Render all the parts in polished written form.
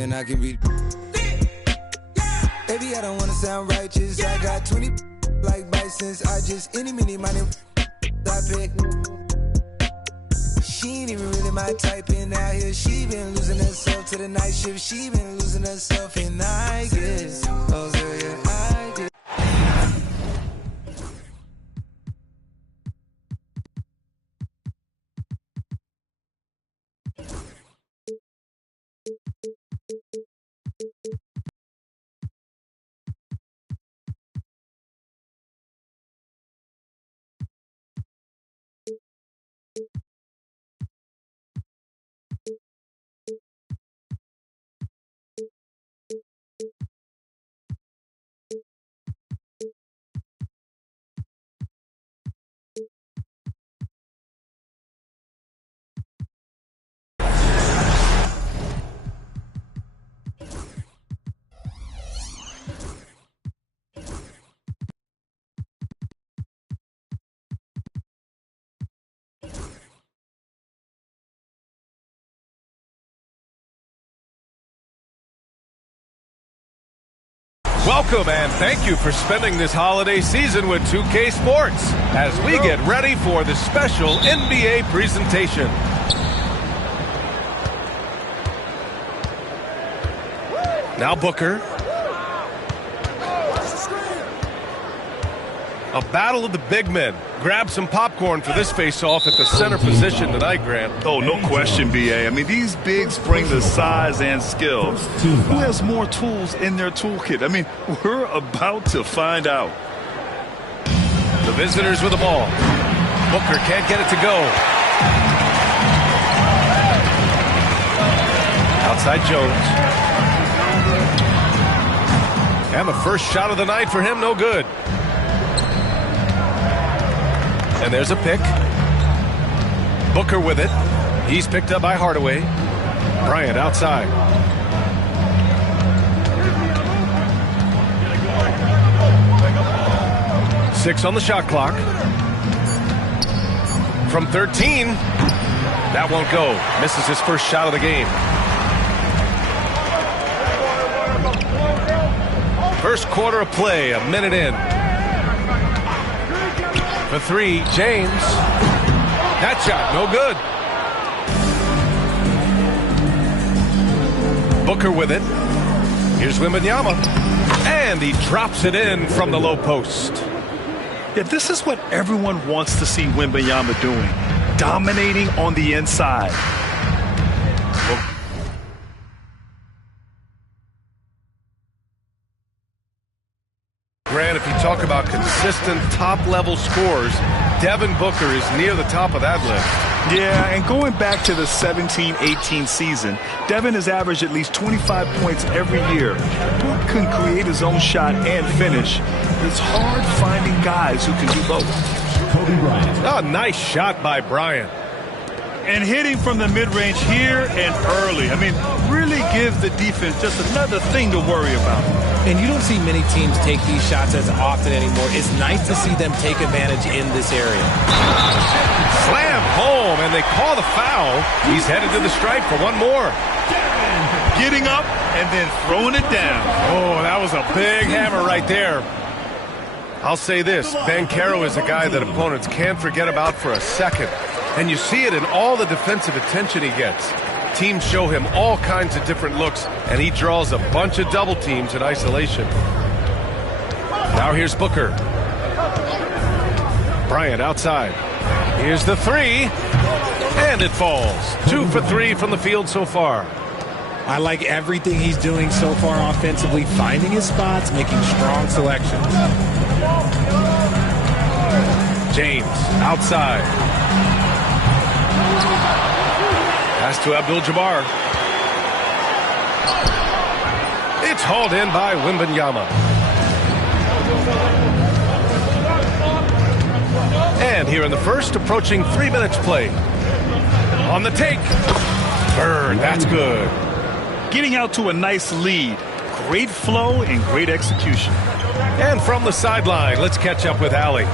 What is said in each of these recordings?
and I can be. Baby, I don't wanna sound righteous. I got 20 like Bisons. I just any money I pick. She ain't even really my type, and out here she been losing herself to the night shift. She been losing herself, and I guess. Oh, girl, yeah, I guess. Welcome and thank you for spending this holiday season with 2K Sports as we get ready for the special NBA presentation. Now Booker. A battle of the big men. Grab some popcorn for this face-off at the center position tonight, Grant. Oh, no question, B.A. I mean, these bigs bring the size and skills. Who has more tools in their toolkit? I mean, we're about to find out. The visitors with the ball. Booker can't get it to go. Outside Jones. And the first shot of the night for him, no good. And there's a pick. Booker with it. He's picked up by Hardaway. Bryant outside. Six on the shot clock. From 13. That won't go. Misses his first shot of the game. First quarter of play, a minute in. For three, James. That shot, no good. Booker with it. Here's Wembanyama. And he drops it in from the low post. Yeah, this is what everyone wants to see Wembanyama doing. Dominating on the inside. Grant, if you talk about consistent top-level scores, Devin Booker is near the top of that list. Yeah, and going back to the 17-18 season, Devin has averaged at least 25 points every year. Book can create his own shot and finish. It's hard finding guys who can do both. Kobe Bryant. Oh, nice shot by Bryant. And hitting from the mid-range here and early. I mean, really gives the defense just another thing to worry about. And you don't see many teams take these shots as often anymore. It's nice to see them take advantage in this area. Slam home, and they call the foul. He's headed to the stripe for one more. Getting up and then throwing it down. Oh, that was a big hammer right there. I'll say this, Banchero is a guy that opponents can't forget about for a second. And you see it in all the defensive attention he gets. Teams show him all kinds of different looks, and he draws a bunch of double teams in isolation. Now here's Booker. Bryant outside. Here's the three, and it falls. 2 for 3 from the field so far. I like everything he's doing so far offensively, finding his spots, making strong selections. James outside. Pass to Abdul-Jabbar. It's hauled in by Wembanyama. And here in the first, approaching 3 minutes play. On the take. Bird, that's good. Getting out to a nice lead. Great flow and great execution. And from the sideline, let's catch up with Allie.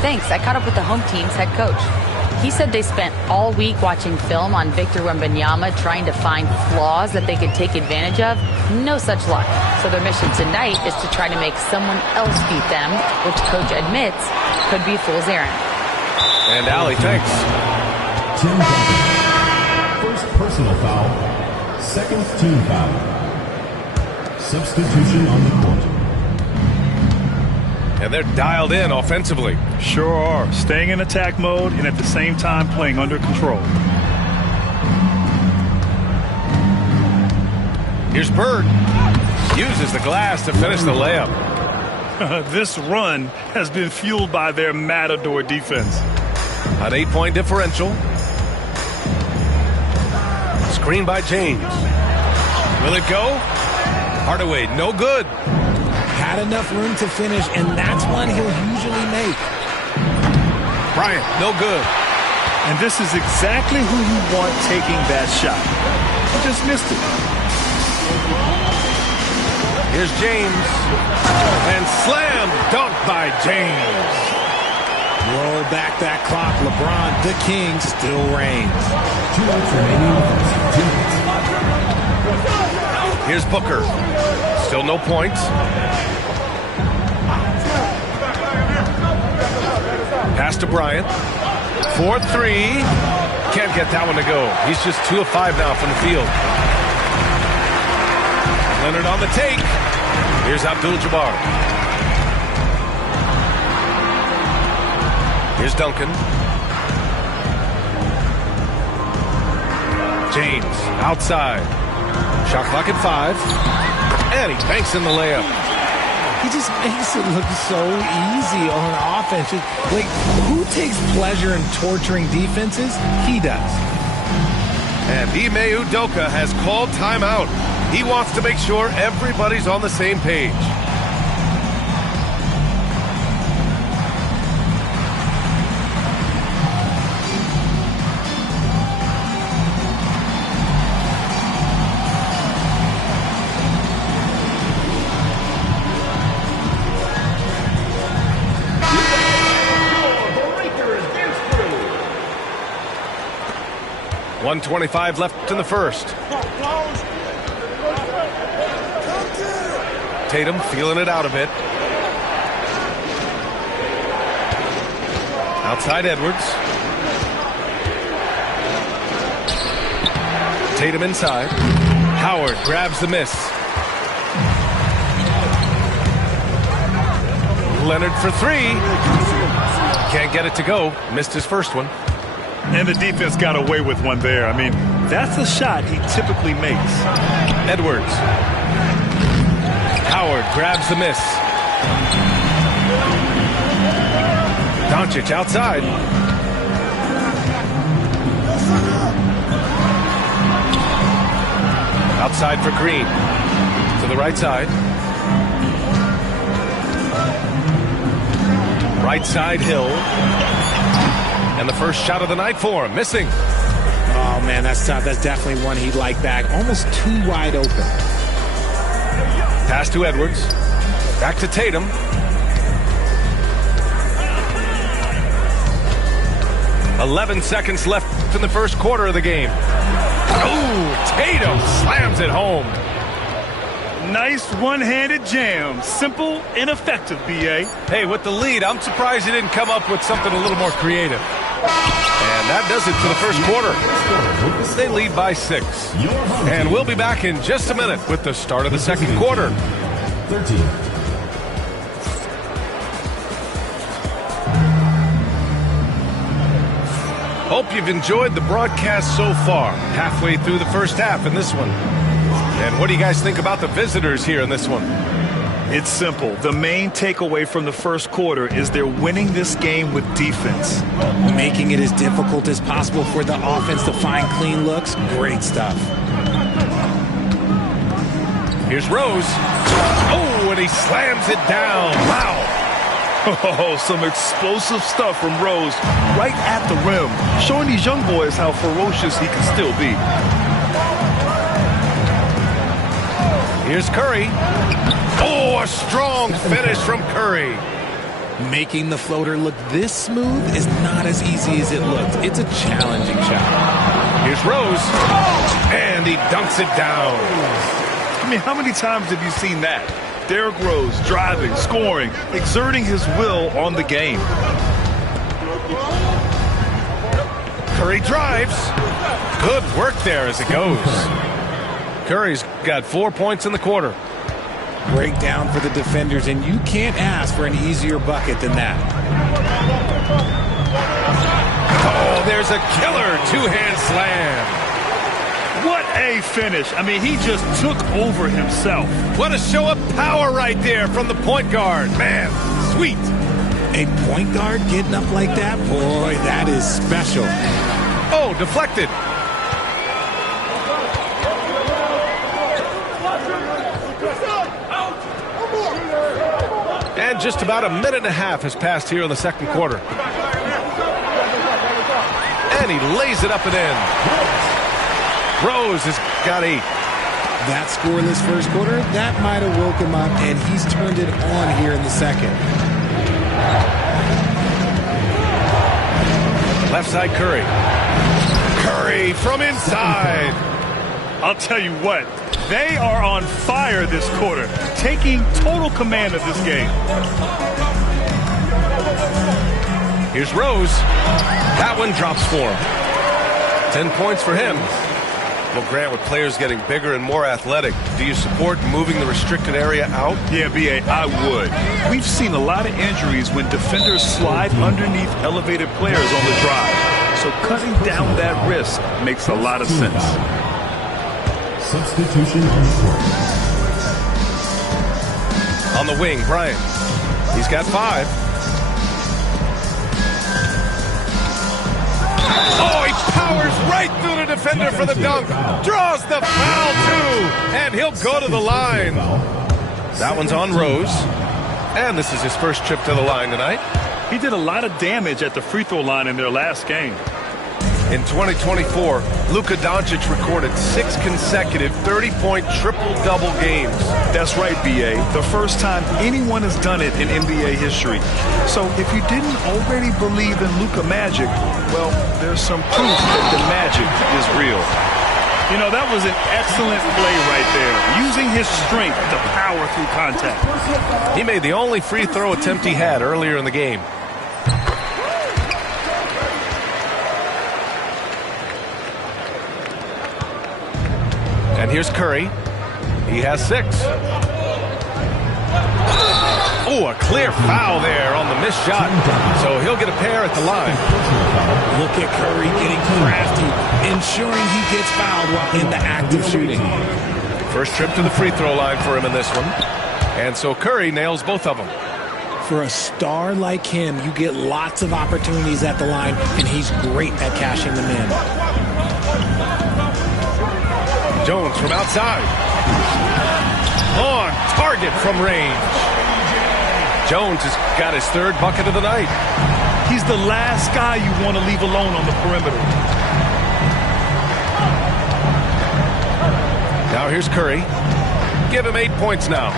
Thanks. I caught up with the home team's head coach. He said they spent all week watching film on Victor Wembanyama trying to find flaws that they could take advantage of. No such luck. So their mission tonight is to try to make someone else beat them, which coach admits could be fool's errand. And Allie, thanks. Team foul. First personal foul. Second team foul. Substitution on the court. And they're dialed in offensively. Sure are. Staying in attack mode and at the same time playing under control. Here's Bird. Uses the glass to finish the layup. This run has been fueled by their Matador defense. An 8-point differential. Screen by James. Will it go? Hardaway, no good. Had enough room to finish, and that's one he'll usually make. Bryant, no good. And this is exactly who you want taking that shot. He just missed it. Here's James. And slam dunk by James. Roll back that clock. LeBron, the king, still reigns. 2 minutes remaining. 2 minutes. Here's Booker. Still no points. Pass to Bryant. 4-3. Can't get that one to go. He's just 2 of 5 now from the field. Leonard on the take. Here's Abdul-Jabbar. Here's Duncan. James outside. Shot clock at 5. And he banks in the layup. He just makes it look so easy on offense. Like, who takes pleasure in torturing defenses? He does. And Ime Udoka has called timeout. He wants to make sure everybody's on the same page. .125 left in the first. Tatum feeling it out a bit. Outside Edwards. Tatum inside. Howard grabs the miss. Leonard for 3. Can't get it to go. Missed his first one. And the defense got away with one there. I mean, that's a shot he typically makes. Edwards. Howard grabs the miss. Doncic outside. Outside for Green. To the right side. Right side Hill. And the first shot of the night for him, missing. Oh, man, that's tough. That's definitely one he'd like back. Almost too wide open. Pass to Edwards. Back to Tatum. .11 seconds left in the first quarter of the game. Oh, Tatum slams it home. Nice one-handed jam. Simple and effective, B.A. Hey, with the lead, I'm surprised he didn't come up with something a little more creative. And that does it for the first quarter. They lead by 6. And we'll be back in just a minute with the start of the second quarter. 13. Hope you've enjoyed the broadcast so far. Halfway through the first half in this one. And what do you guys think about the visitors here in this one? It's simple. The main takeaway from the first quarter is they're winning this game with defense. Making it as difficult as possible for the offense to find clean looks. Great stuff. Here's Rose. Oh, and he slams it down. Wow. Oh, some explosive stuff from Rose right at the rim, showing these young boys how ferocious he can still be. Here's Curry. Oh, a strong finish from Curry. Making the floater look this smooth is not as easy as it looks. It's a challenging shot. Here's Rose. And he dunks it down. I mean, how many times have you seen that? Derrick Rose driving, scoring, exerting his will on the game. Curry drives. Good work there as it goes. Curry's got 4 points in the quarter. Breakdown for the defenders, and you can't ask for an easier bucket than that. Oh, there's a killer two-hand slam. What a finish. I mean, he just took over himself. What a show of power right there from the point guard. Man, sweet. A point guard getting up like that? Boy, that is special. Oh, deflected. And just about a minute and a half has passed here in the second quarter. And he lays it up and in. Rose has got 8. That scoreless first quarter, that might have woke him up, and he's turned it on here in the second. Left side Curry. Curry from inside. I'll tell you what, they are on fire this quarter, taking total command of this game. Here's Rose. That one drops for him. 10 points for him. Well, Grant, with players getting bigger and more athletic, do you support moving the restricted area out? Yeah, B.A., I would. We've seen a lot of injuries when defenders slide underneath elevated players on the drive. So cutting down that risk makes a lot of sense. Substitution on court. On the wing, Bryant. He's got 5. Oh, he powers right through the defender for the dunk. Draws the foul, too. And he'll go to the line. That one's on Rose. And this is his first trip to the line tonight. He did a lot of damage at the free throw line in their last game. In 2024, Luka Doncic recorded 6 consecutive 30-point triple-double games. That's right, B.A. The first time anyone has done it in NBA history. So if you didn't already believe in Luka magic, well, there's some proof that the magic is real. You know, that was an excellent play right there, using his strength to power through contact. He made the only free throw attempt he had earlier in the game. And here's Curry. He has 6. Oh, a clear foul there on the missed shot. So he'll get a pair at the line. Look at Curry getting crafty, ensuring he gets fouled while in the act of shooting. First trip to the free throw line for him in this one. And so Curry nails both of them. For a star like him, you get lots of opportunities at the line, and he's great at cashing them in. Jones from outside. On target from range. Jones has got his 3rd bucket of the night. He's the last guy you want to leave alone on the perimeter. Now here's Curry. Give him 8 points now.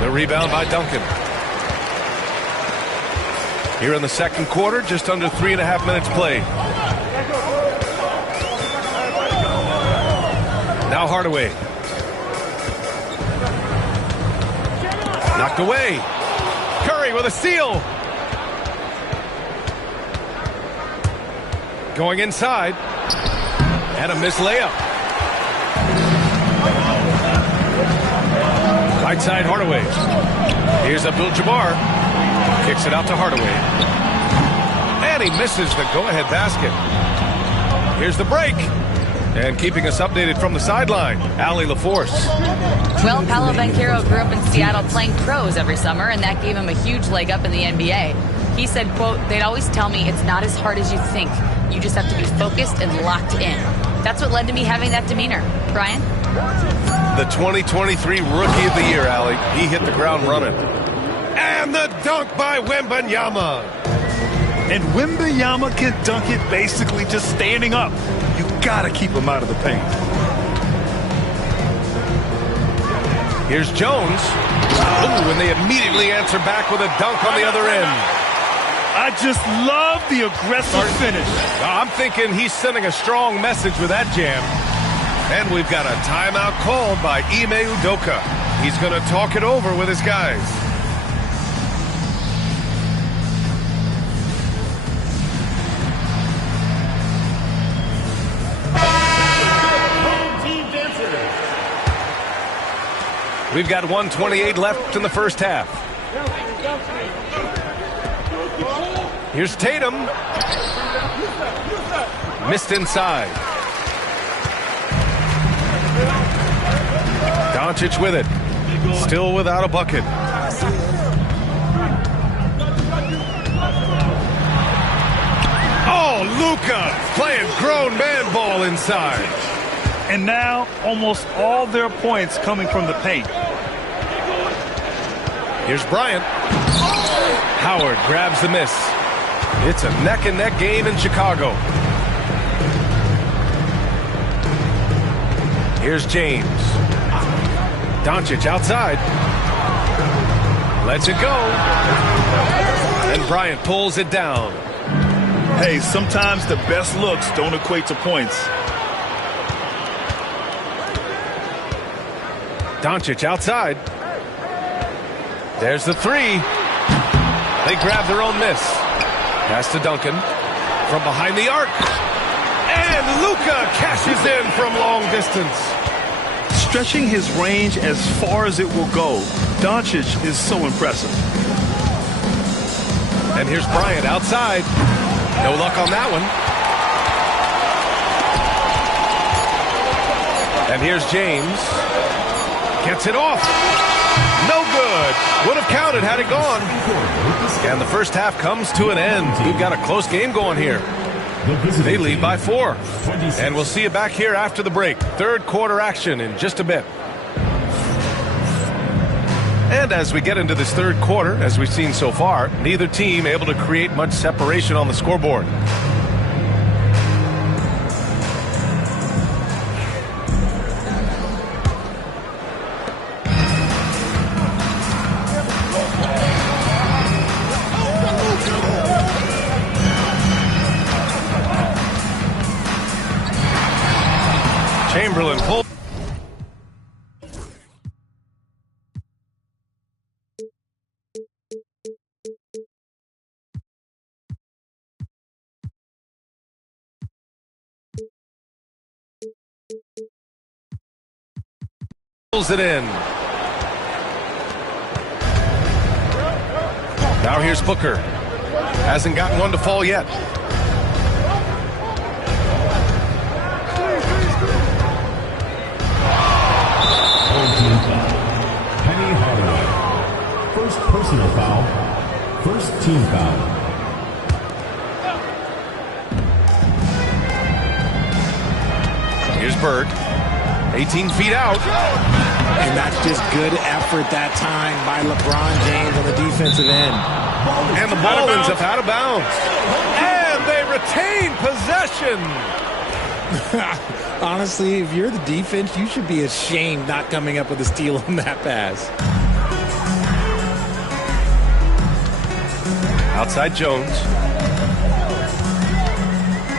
The rebound by Duncan. Here in the second quarter, just under 3.5 minutes played. Now Hardaway. Knocked away. Curry with a steal. Going inside. And a missed layup. Right side Hardaway. Here's Abdul-Jabbar. Kicks it out to Hardaway. And he misses the go-ahead basket. Here's the break. And keeping us updated from the sideline, Allie LaForce. Well, Paolo Banchero grew up in Seattle playing pros every summer, and that gave him a huge leg up in the NBA. He said, quote, "They'd always tell me it's not as hard as you think. You just have to be focused and locked in." That's what led to me having that demeanor. Brian? The 2023 Rookie of the Year, Allie. He hit the ground running. And the dunk by Wembanyama. And Wembanyama can dunk it basically just standing up. You gotta keep him out of the paint. Here's Jones. Ooh, and they immediately answer back with a dunk on the other end. I just love the aggressive finish. I'm thinking he's sending a strong message with that jam. And we've got a timeout called by Ime Udoka. He's going to talk it over with his guys. We've got 1:28 left in the first half. Here's Tatum. Missed inside. Doncic with it. Still without a bucket. Oh, Luka playing grown man ball inside. And now almost all their points coming from the paint. Here's Bryant. Howard grabs the miss. It's a neck-and-neck game in Chicago. Here's James. Doncic outside. Lets it go. And Bryant pulls it down. Hey, sometimes the best looks don't equate to points. Doncic outside. There's the three. They grab their own miss. Pass to Duncan from behind the arc. And Luka cashes in from long distance. Stretching his range as far as it will go, Doncic is so impressive. And here's Bryant outside. No luck on that one. And here's James. Gets it off. No good. Would have counted had it gone. And the first half comes to an end. We've got a close game going here. They lead by 4. And we'll see you back here after the break. Third quarter action in just a bit. And as we get into this third quarter, as we've seen so far, neither team able to create much separation on the scoreboard. Chamberlain pulls it in. Now here's Booker. Hasn't gotten one to fall yet. First personal foul. First team foul. Here's Bird. 18 feet out. And that's just good effort that time by LeBron James on the defensive end. And the ball ends up out of bounds. And they retain possession. Honestly, if you're the defense, you should be ashamed not coming up with a steal on that pass. Outside Jones.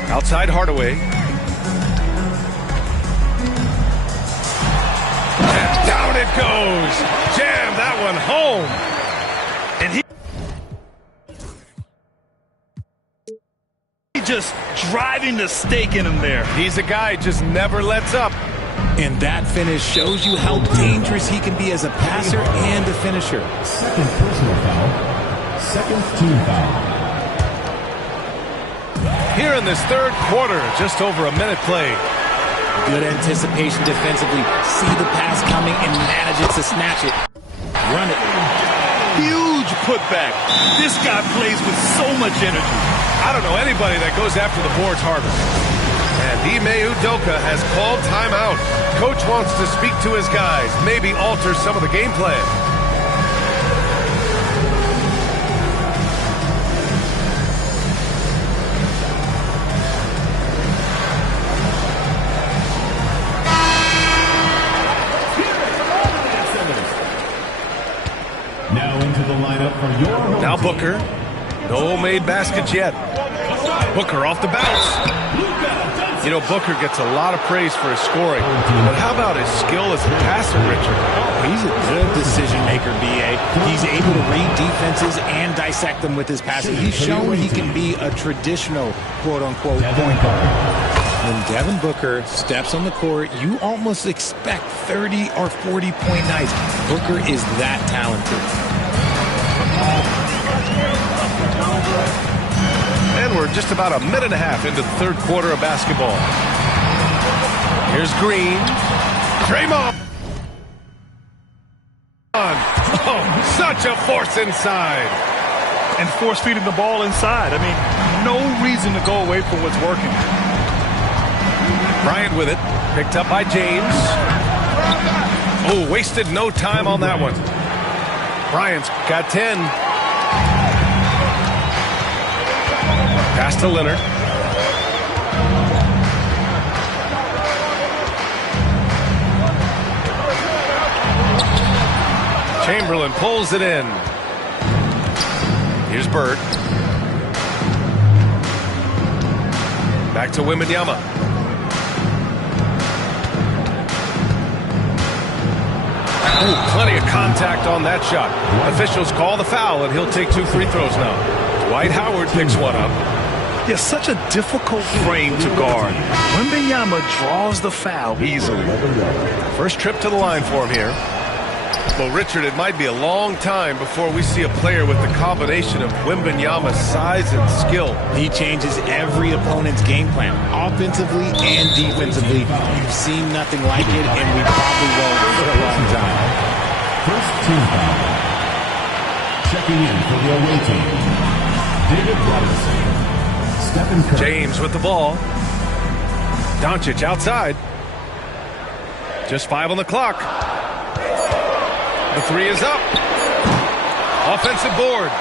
Outside Hardaway. And down it goes. Jam that one home. And he just driving the stake in him there. He's a guy just never lets up. And that finish shows you how dangerous he can be as a passer and a finisher. Second personal foul. Second team foul. Here in this third quarter, just over a minute played. Good anticipation defensively. See the pass coming and manage it to snatch it. Run it. Huge putback. This guy plays with so much energy. I don't know anybody that goes after the boards harder. And Ime Udoka has called timeout. Coach wants to speak to his guys, maybe alter some of the game plan. Now Booker. No made baskets yet. Booker off the bounce. You know, Booker gets a lot of praise for his scoring, but how about his skill as a passer, Richard? Oh, he's a good decision maker, B.A. He's able to read defenses and dissect them with his passing. He's shown he can be a traditional, quote-unquote, point guard. When Devin Booker steps on the court, you almost expect 30 or 40-point nights. Booker is that talented. And we're just about a minute and a half into the third quarter of basketball. Here's Green. Draymond. Oh, such a force inside. And force feeding the ball inside. I mean, no reason to go away from what's working. Bryant with it. Picked up by James. Oh, wasted no time on that one. Bryant's got 10. Pass to Leonard. Chamberlain pulls it in. Here's Bird. Back to Wembanyama. Ooh, plenty of contact on that shot. Officials call the foul, and he'll take 2 free throws now. Dwight Howard picks one up. Yeah, such a difficult frame to guard. Wembanyama draws the foul easily. First trip to the line for him here. Well, Richard, it might be a long time before we see a player with the combination of Wembanyama's size and skill. He changes every opponent's game plan, offensively and defensively. You've seen nothing like it, and we probably won't for a long time. First team foul. Checking in for the away team, David Robinson. James with the ball. Doncic outside. Just 5 on the clock. The 3 is up. Offensive board.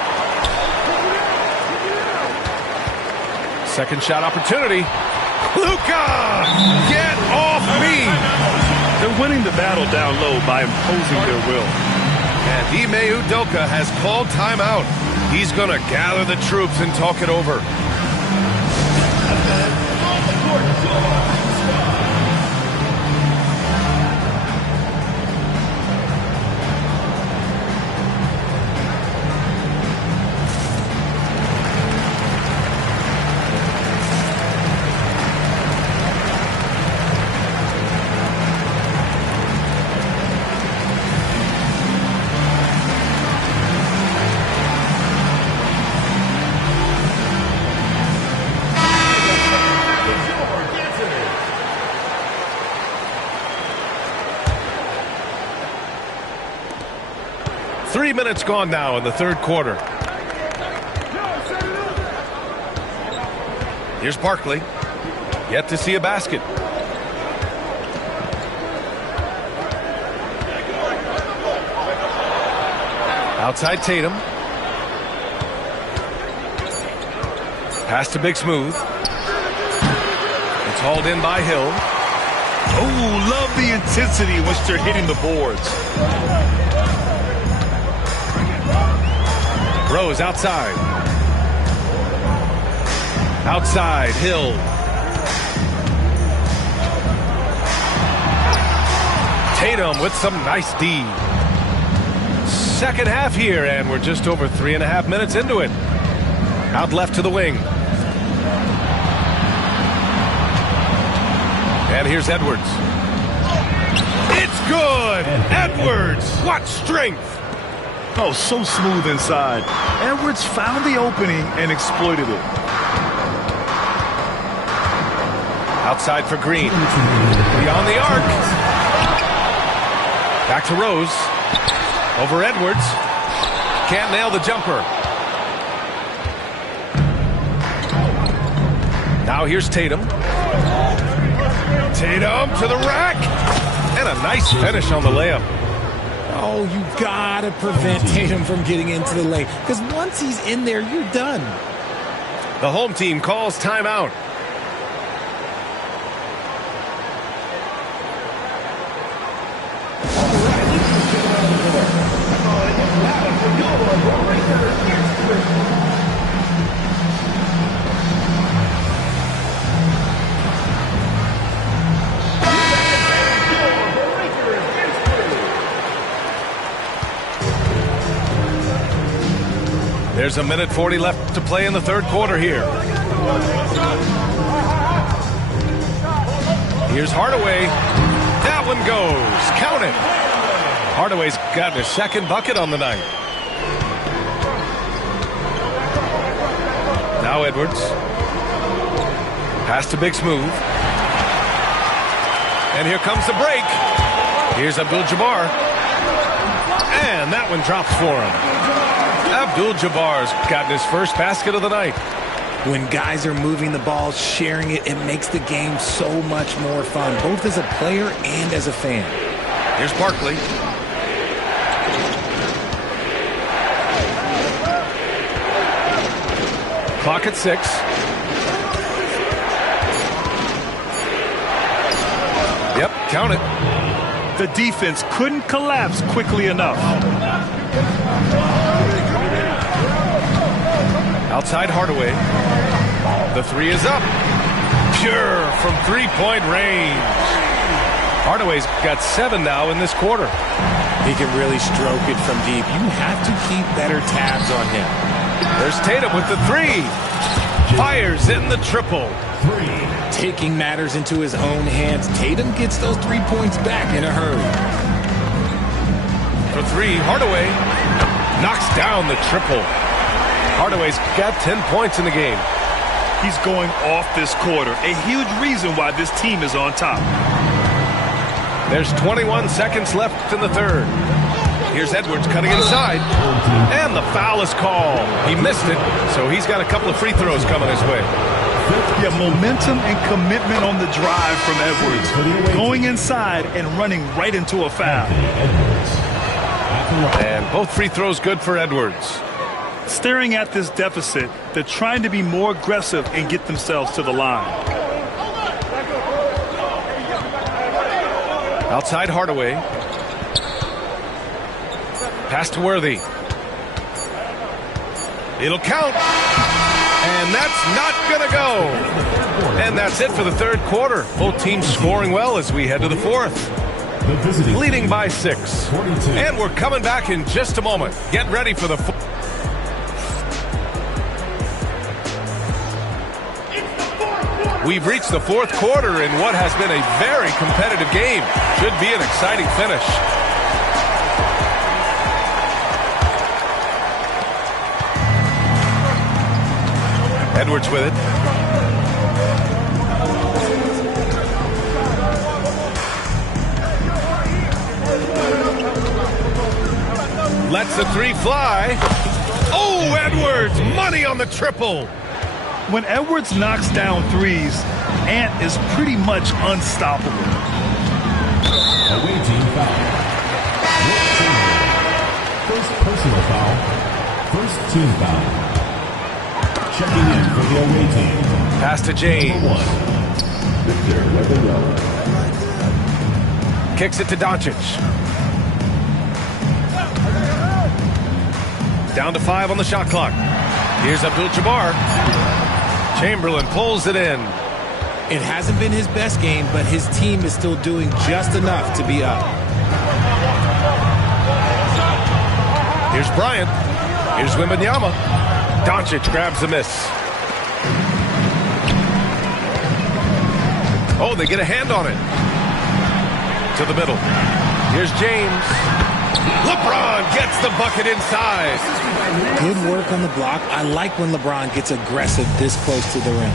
Second shot opportunity. Luka! Get off me! They're winning the battle down low by imposing their will. And Ime Udoka has called timeout. He's going to gather the troops and talk it over. Minutes gone now in the third quarter. Here's Barkley. Yet to see a basket. Outside Tatum. Pass to Big Smooth. It's hauled in by Hill. Oh, love the intensity in which they're hitting the boards. Rose outside. Outside, Hill. Tatum with some nice D. Second half here, and we're just over 3.5 minutes into it. Out left to the wing. And here's Edwards. It's good! Edwards! What strength! Oh, so smooth inside. Edwards found the opening and exploited it. Outside for Green. Beyond the arc. Back to Rose. Over Edwards. Can't nail the jumper. Now here's Tatum. Tatum to the rack. And a nice finish on the layup. Oh, you gotta prevent Tatum from getting into the lane, because once he's in there, you're done. The home team calls timeout. There's a minute 40 left to play in the third quarter here. Here's Hardaway. That one goes. Count it. Hardaway's gotten his second bucket on the night. Now Edwards. Pass to Big Smooth. And here comes the break. Here's Abdul-Jabbar. And that one drops for him. Abdul-Jabbar's gotten his first basket of the night. When guys are moving the ball, sharing it, it makes the game so much more fun, both as a player and as a fan. Here's Barkley. Clock at 6. Yep, count it. The defense couldn't collapse quickly enough. Outside Hardaway. The three is up. Pure from three-point range. Hardaway's got 7 now in this quarter. He can really stroke it from deep. You have to keep better tabs on him. There's Tatum with the 3. Fires in the triple. Taking matters into his own hands, Tatum gets those 3 points back in a hurry. For 3, Hardaway knocks down the triple. Hardaway's got 10 points in the game. He's going off this quarter. A huge reason why this team is on top. There's 21 seconds left in the third. Here's Edwards cutting inside. And the foul is called. He missed it, so he's got a couple of free throws coming his way. Yeah, momentum and commitment on the drive from Edwards. Going inside and running right into a foul. And both free throws good for Edwards. Staring at this deficit, they're trying to be more aggressive and get themselves to the line. Outside Hardaway. Pass to Worthy. It'll count. And that's not going to go. And that's it for the third quarter. Both teams scoring well as we head to the fourth. Leading by 6. And we're coming back in just a moment. Get ready for the fourth. We've reached the fourth quarter in what has been a very competitive game. Should be an exciting finish. Edwards with it. Lets the 3 fly. Oh, Edwards! Money on the triple. When Edwards knocks down threes, Ant is pretty much unstoppable. Away team foul. First personal foul. First team foul. Checking in for the away team. Pass to James. Victor Wembanyama. Kicks it to Doncic. Down to 5 on the shot clock. Here's Abdul-Jabbar. Chamberlain pulls it in. It hasn't been his best game, but his team is still doing just enough to be up. Here's Bryant. Here's Wembanyama. Doncic grabs the miss. Oh, they get a hand on it. To the middle. Here's James. LeBron gets the bucket inside. Good work on the block. I like when LeBron gets aggressive this close to the rim.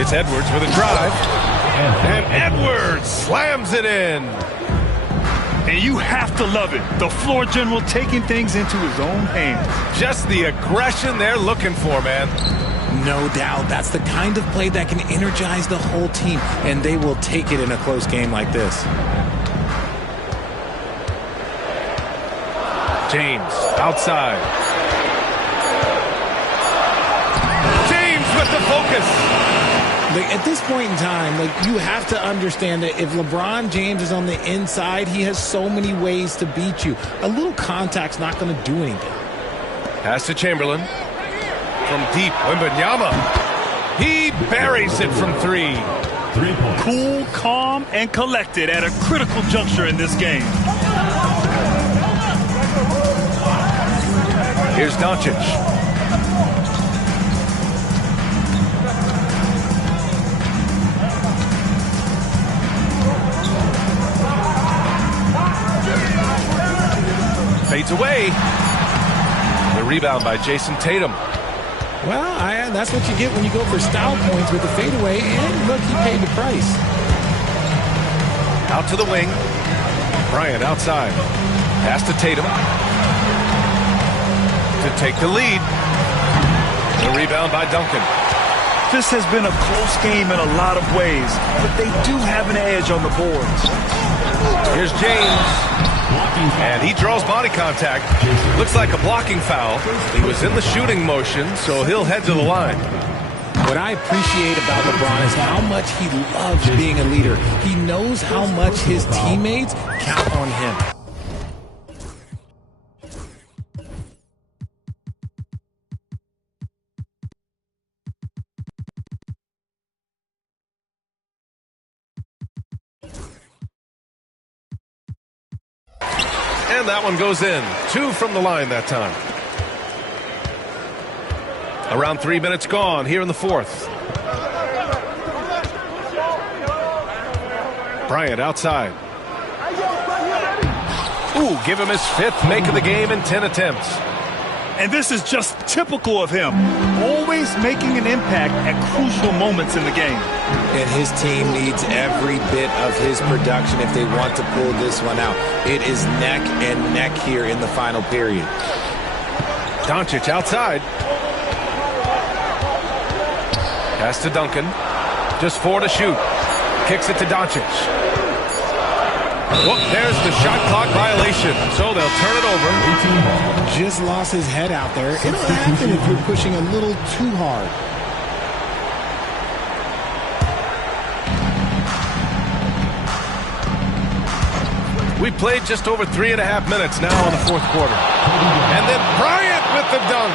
It's Edwards with a drive. And Edwards slams it in. And you have to love it. The floor general taking things into his own hands. Just the aggression they're looking for, man. No doubt. That's the kind of play that can energize the whole team, and they will take it in a close game like this. James outside. James with the focus. At this point in time, you have to understand that if LeBron James is on the inside, he has so many ways to beat you. A little contact's not going to do anything. Pass to Chamberlain. From deep, Wembanyama. He buries it from 3. 3 points. Cool, calm, and collected at a critical juncture in this game. Here's Doncic. Fades away. The rebound by Jason Tatum. Well, that's what you get when you go for style points with the fadeaway. And look, he paid the price. Out to the wing. Bryant outside. Pass to Tatum. To take the lead. The rebound by Duncan. This has been a close game in a lot of ways, but they do have an edge on the boards. Here's James. And he draws body contact. Looks like a blocking foul. He was in the shooting motion, so he'll head to the line. What I appreciate about LeBron is how much he loves being a leader. He knows how much his teammates count on him. And that one goes in. 2 from the line that time. Around 3 minutes gone here in the 4th. Bryant outside. Ooh, give him his 5th make of the game in 10 attempts. And this is just typical of him. Always making an impact at crucial moments in the game. And his team needs every bit of his production if they want to pull this one out. It is neck and neck here in the final period. Doncic outside. Pass to Duncan. Just 4 to shoot. Kicks it to Doncic. Well, there's the shot clock violation, so they'll turn it over. Just lost his head out there. It'll happen if you're pushing a little too hard. We played just over 3.5 minutes now in the 4th quarter. And then Bryant with the dunk.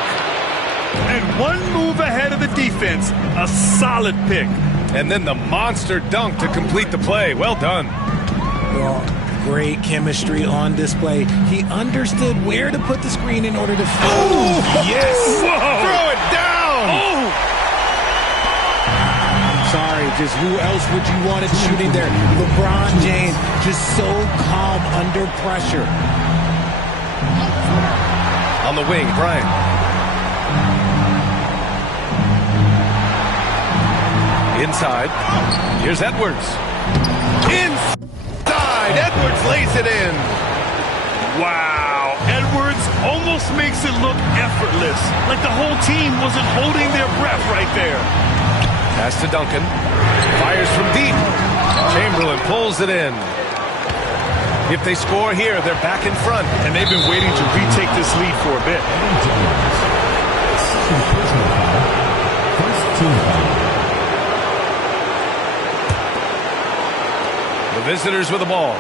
And one move ahead of the defense. A solid pick. And then the monster dunk to complete the play. Well done. Well, great chemistry on display. He understood where to put the screen in order to... Oh, yes! Whoa. Throw it down! Oh! Sorry, just who else would you want it shooting there? LeBron James, just so calm under pressure. On the wing, Bryant. Inside. Here's Edwards. Inside. Edwards lays it in. Wow. Edwards almost makes it look effortless. Like the whole team wasn't holding their breath right there. Pass to Duncan. Fires from deep. Chamberlain pulls it in. If they score here, they're back in front. And they've been waiting to retake this lead for a bit. First team foul. The visitors with the ball.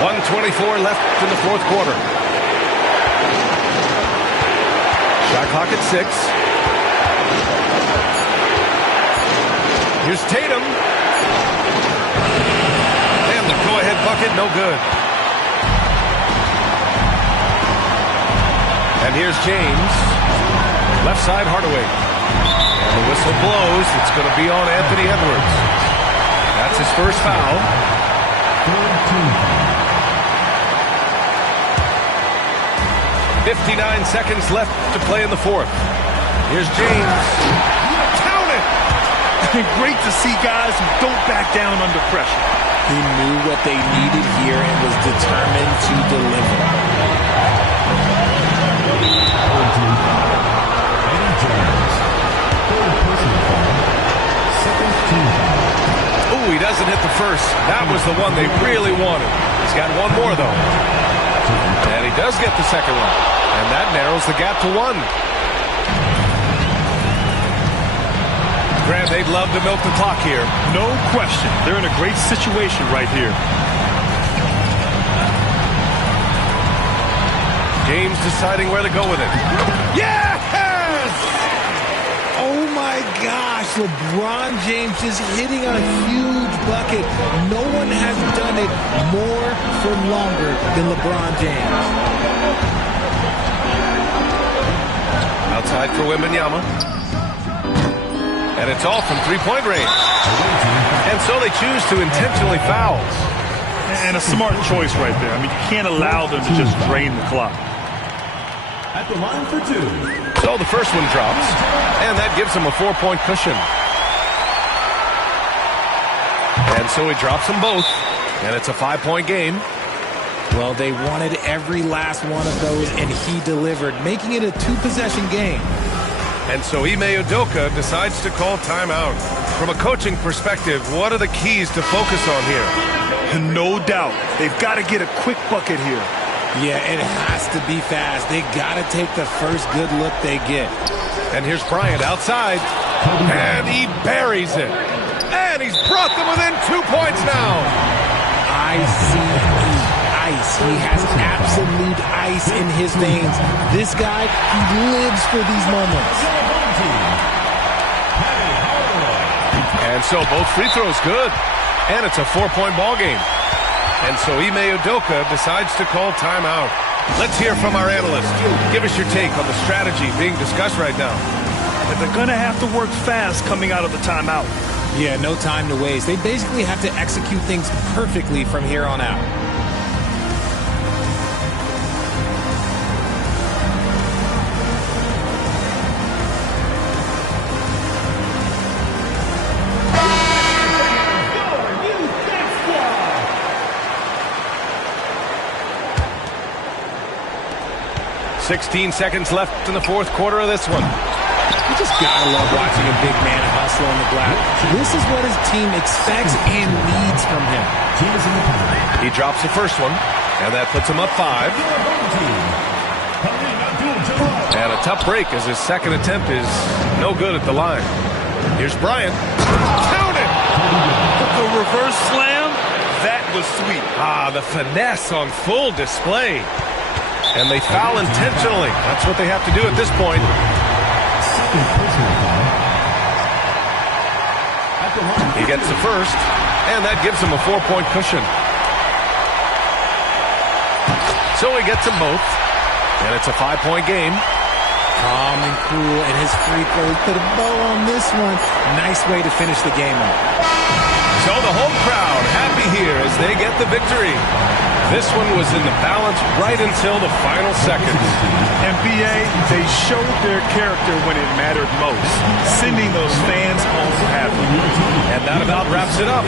.124 left in the 4th quarter. Shot clock at 6. Here's Tatum. And the go-ahead bucket, no good. And here's James. Left side, Hardaway. And the whistle blows. It's going to be on Anthony Edwards. That's his first foul. 59 seconds left to play in the 4th. Here's James. Count it! Great to see guys who don't back down under pressure. He knew what they needed here and was determined to deliver. Oh, he doesn't hit the first. That was the one they really wanted. He's got one more, though. And he does get the second one. And that narrows the gap to 1. they'd love to milk the clock here. No question. They're in a great situation right here. James deciding where to go with it. Yes! Oh my gosh, LeBron James just hitting a huge bucket. No one has done it more for longer than LeBron James. Outside for Wembanyama. And it's all from three-point range. And so they choose to intentionally foul. And a smart choice right there. I mean, you can't allow them to just drain the clock. At the line for two. So the first one drops, and that gives him a 4-point cushion. And so he drops them both, and it's a 5-point game. Well, they wanted every last one of those, and he delivered, making it a 2-possession game. And so Ime Udoka decides to call timeout. From a coaching perspective, what are the keys to focus on here? No doubt. They've got to get a quick bucket here. Yeah, it has to be fast. They got to take the first good look they get. And here's Bryant outside, and he buries it. And he's brought them within 2 points now. ICE. He has absolute ice in his veins. This guy, he lives for these moments. And so both free throws good. And it's a 4-point ball game. And so Ime Udoka decides to call timeout. Let's hear from our analyst. Give us your take on the strategy being discussed right now. But they're going to have to work fast coming out of the timeout. Yeah, no time to waste. They basically have to execute things perfectly from here on out. "16 seconds left in the fourth quarter of this one. You just gotta love watching a big man hustle on the glass. This is what his team expects and needs from him. He drops the first one, and that puts him up 5. And a tough break as his second attempt is no good at the line. Here's Bryant. Count it! The reverse slam, that was sweet. The finesse on full display. And they foul intentionally. That's what they have to do at this point. He gets the first, and that gives him a 4-point cushion. So he gets them both, and it's a 5-point game. Calm and cool, and his free throw put a bow on this one. Nice way to finish the game up. So the home crowd happy here as they get the victory. This one was in the balance right until the final seconds. And BA, they showed their character when it mattered most, sending those fans home happy. And that about wraps it up.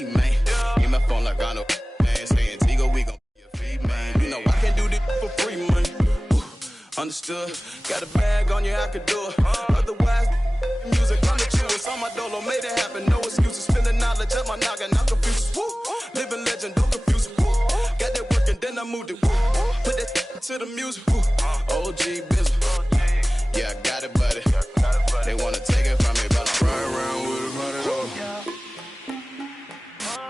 Man, in my phone like I know, man, saying Tigo, we gon' be a free man. You know I can do this for free money. Understood. Got a bag on you, I could do it. Otherwise, music on the truest. On my dolo, made it happen. No excuses. Spend the knowledge of my noggin, not confused. Woo. Living legend, don't confuse it. Woo. Got that work and then I moved it. Woo. Put that to the music. Woo. OG business. Yeah, I got it, buddy. They wanna take it from me, but I'm right around with a money low.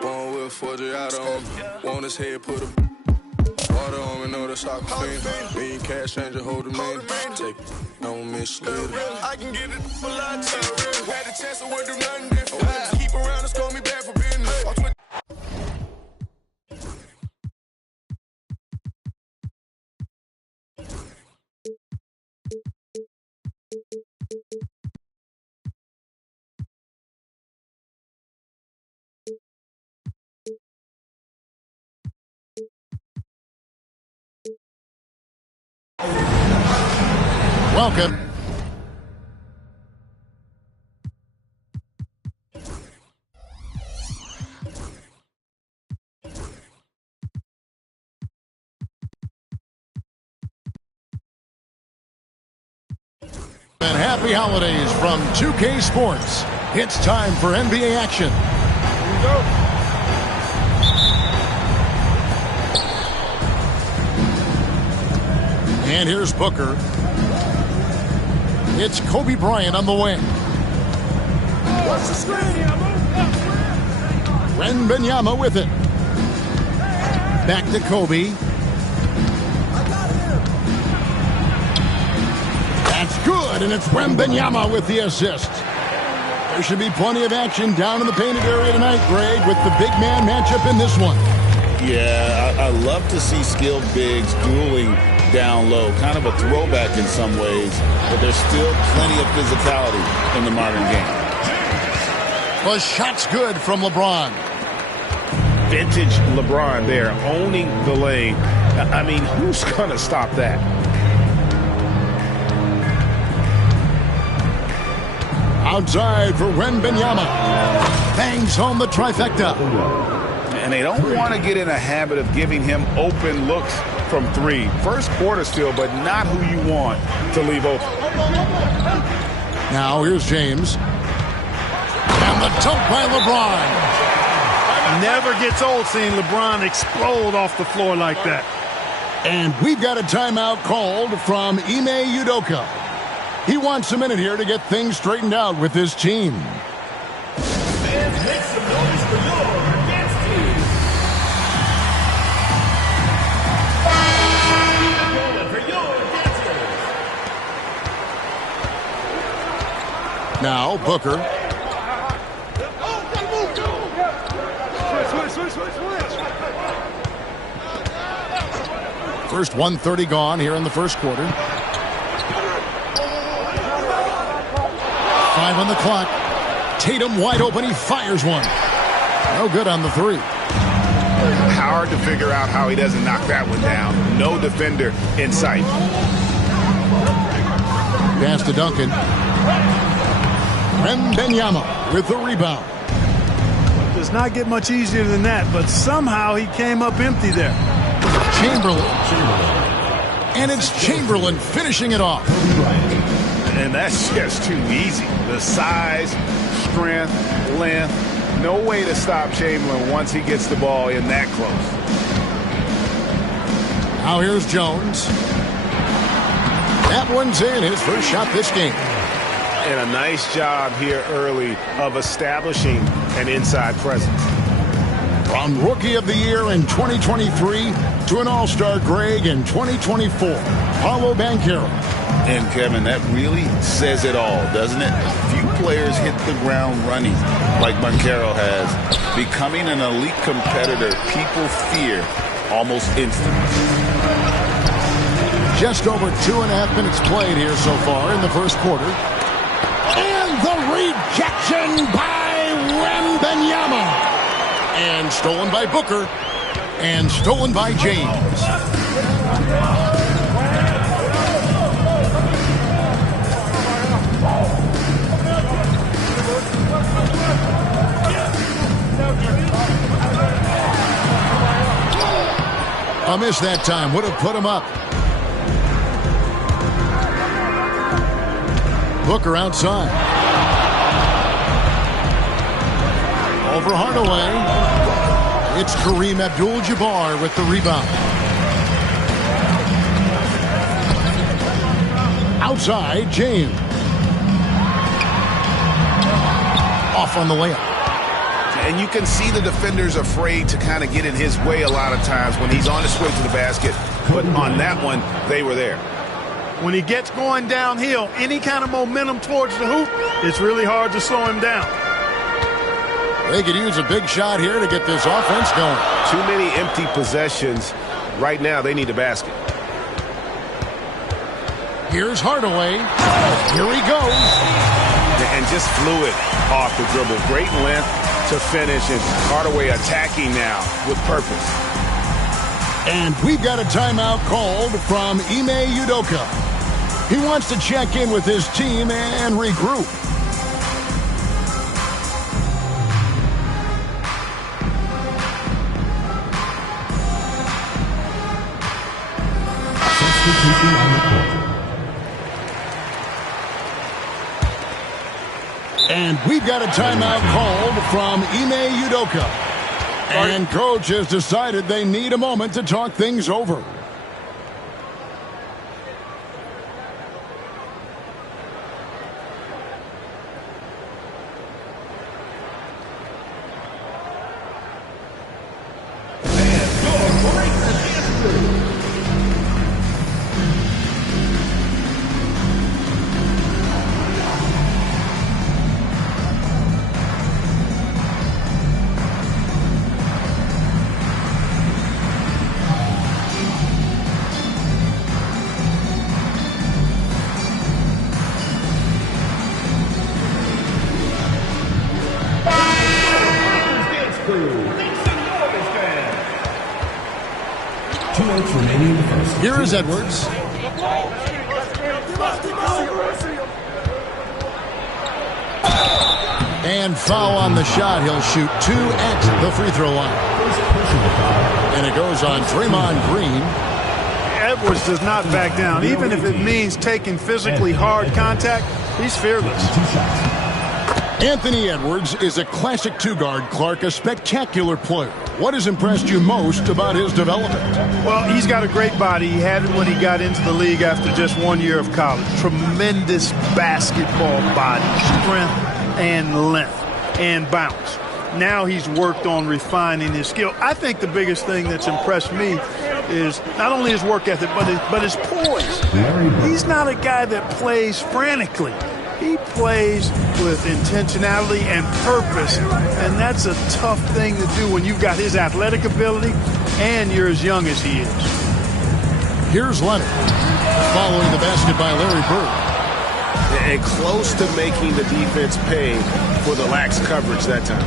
One whip for the auto on me. Want his head, put a water on me, know the soccer fiend. Me and cash changer, hold the man. Take it, don't mislead it. I can get it for lot of had a chance to work, do nothing different. Keep around and call me back for business. welcome. And happy holidays from 2K Sports. It's time for NBA action. Here we go. And here's Booker. It's Kobe Bryant on the wing. What's the screen? Wembanyama with it. Back to Kobe. That's good, and it's Wembanyama with the assist. There should be plenty of action down in the painted area tonight, Greg, with the big man matchup in this one. Yeah, I love to see skilled bigs dueling down low. Kind of a throwback in some ways, but there's still plenty of physicality in the modern game. The shot's good from LeBron. Vintage LeBron there, owning the lane. I mean, who's going to stop that? Outside for Wembanyama. Bangs home the trifecta. And they don't want to get in a habit of giving him open looks from three. First quarter still, but not who you want to leave open. Now here's James. And the dunk by LeBron. Never gets old seeing LeBron explode off the floor like that. And we've got a timeout called from Ime Udoka. He wants a minute here to get things straightened out with his team. And make some noise for your dance team. For your dancers. Now Booker. First 1:30 gone here in the first quarter. 5 on the clock. Tatum wide open. He fires one. No good on the three. Hard to figure out how he doesn't knock that one down. No defender in sight. Pass to Duncan. Wembanyama with the rebound. Does not get much easier than that, but somehow he came up empty there. Chamberlain. And it's Chamberlain finishing it off. And that's just too easy. The size, strength, length. No way to stop Chamberlain once he gets the ball in that close. Now here's Jones. That one's in. His first shot this game. And a nice job here early of establishing an inside presence. From Rookie of the Year in 2023 to an All-Star Greg in 2024, Paolo Banchero. And, Kevin, that really says it all, doesn't it? Few players hit the ground running like Banchero has. Becoming an elite competitor, people fear almost instantly. Just over 2.5 minutes played here so far in the first quarter. And the rejection by Wembanyama. And stolen by Booker. And stolen by James. A miss that time. Would have put him up. Booker outside. Over Hardaway. It's Kareem Abdul-Jabbar with the rebound. Outside, James. Off on the layup. And you can see the defenders afraid to kind of get in his way a lot of times when he's on his way to the basket. But on that one, they were there. When he gets going downhill, any kind of momentum towards the hoop, it's really hard to slow him down. They could use a big shot here to get this offense going. Too many empty possessions. Right now, they need a basket. Here's Hardaway. Here he goes. And just fluid off the dribble. Great length to finish, and Hardaway attacking now with purpose. And we've got a timeout called from Ime Udoka. He wants to check in with his team and regroup. Substitution on the court. And we've got a timeout called from Ime Udoka. And coach has decided they need a moment to talk things over. Here is Edwards. And foul on the shot. He'll shoot 2 at the free throw line. And it goes on Draymond Green. Edwards does not back down. Even if it means taking physically hard contact, he's fearless. Anthony Edwards is a classic two-guard, Clark, a spectacular player. What has impressed you most about his development? Well, he's got a great body. He had it when he got into the league after just 1 year of college. Tremendous basketball body, strength and length and bounce. Now he's worked on refining his skill. I think the biggest thing that's impressed me is not only his work ethic, but his poise. He's not a guy that plays frantically. He plays with intentionality and purpose, and that's a tough thing to do when you've got his athletic ability and you're as young as he is. Here's Leonard, following the basket by Larry Bird. And close to making the defense pay for the lax coverage that time.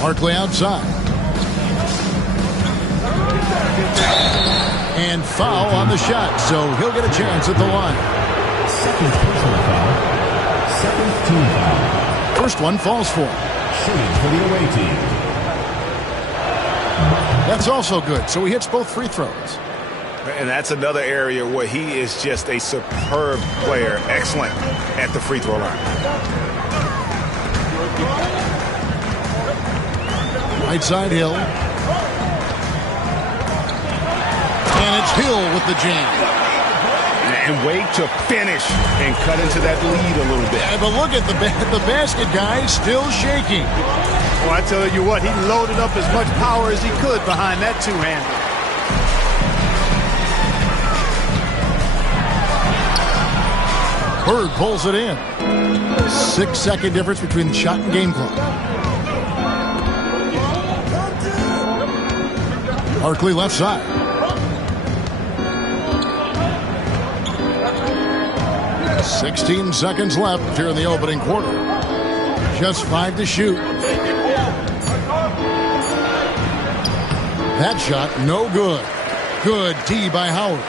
Barkley outside. And foul on the shot, so he'll get a chance at the line. Second personal foul. Second team foul. First one falls for him. Shooting for the away team. That's also good, so he hits both free throws. And that's another area where he is just a superb player, excellent at the free throw line. Right side Hill. And it's Hill with the jam. And wait to finish and cut into that lead a little bit. Yeah, but look at the basket guy still shaking. Well, I tell you what, he loaded up as much power as he could behind that two-hander. Bird pulls it in. 6-second difference between the shot and game clock. Barkley left side. "16 seconds left here in the opening quarter. Just 5 to shoot. That shot, no good. Good D by Howard.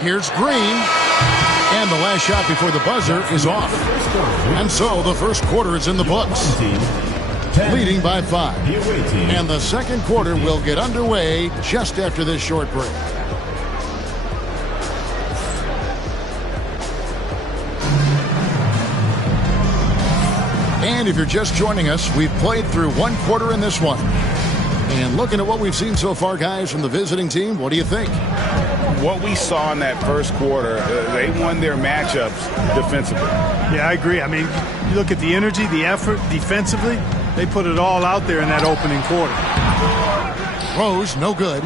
Here's Green. And the last shot before the buzzer is off. And so the first quarter is in the books. Leading by 5. And the second quarter will get underway just after this short break. And if you're just joining us, we've played through one quarter in this one. And looking at what we've seen so far, guys, from the visiting team, what do you think? What we saw in that first quarter, they won their matchups defensively. Yeah, I agree. I mean, you look at the energy, the effort defensively, they put it all out there in that opening quarter. Rose, no good.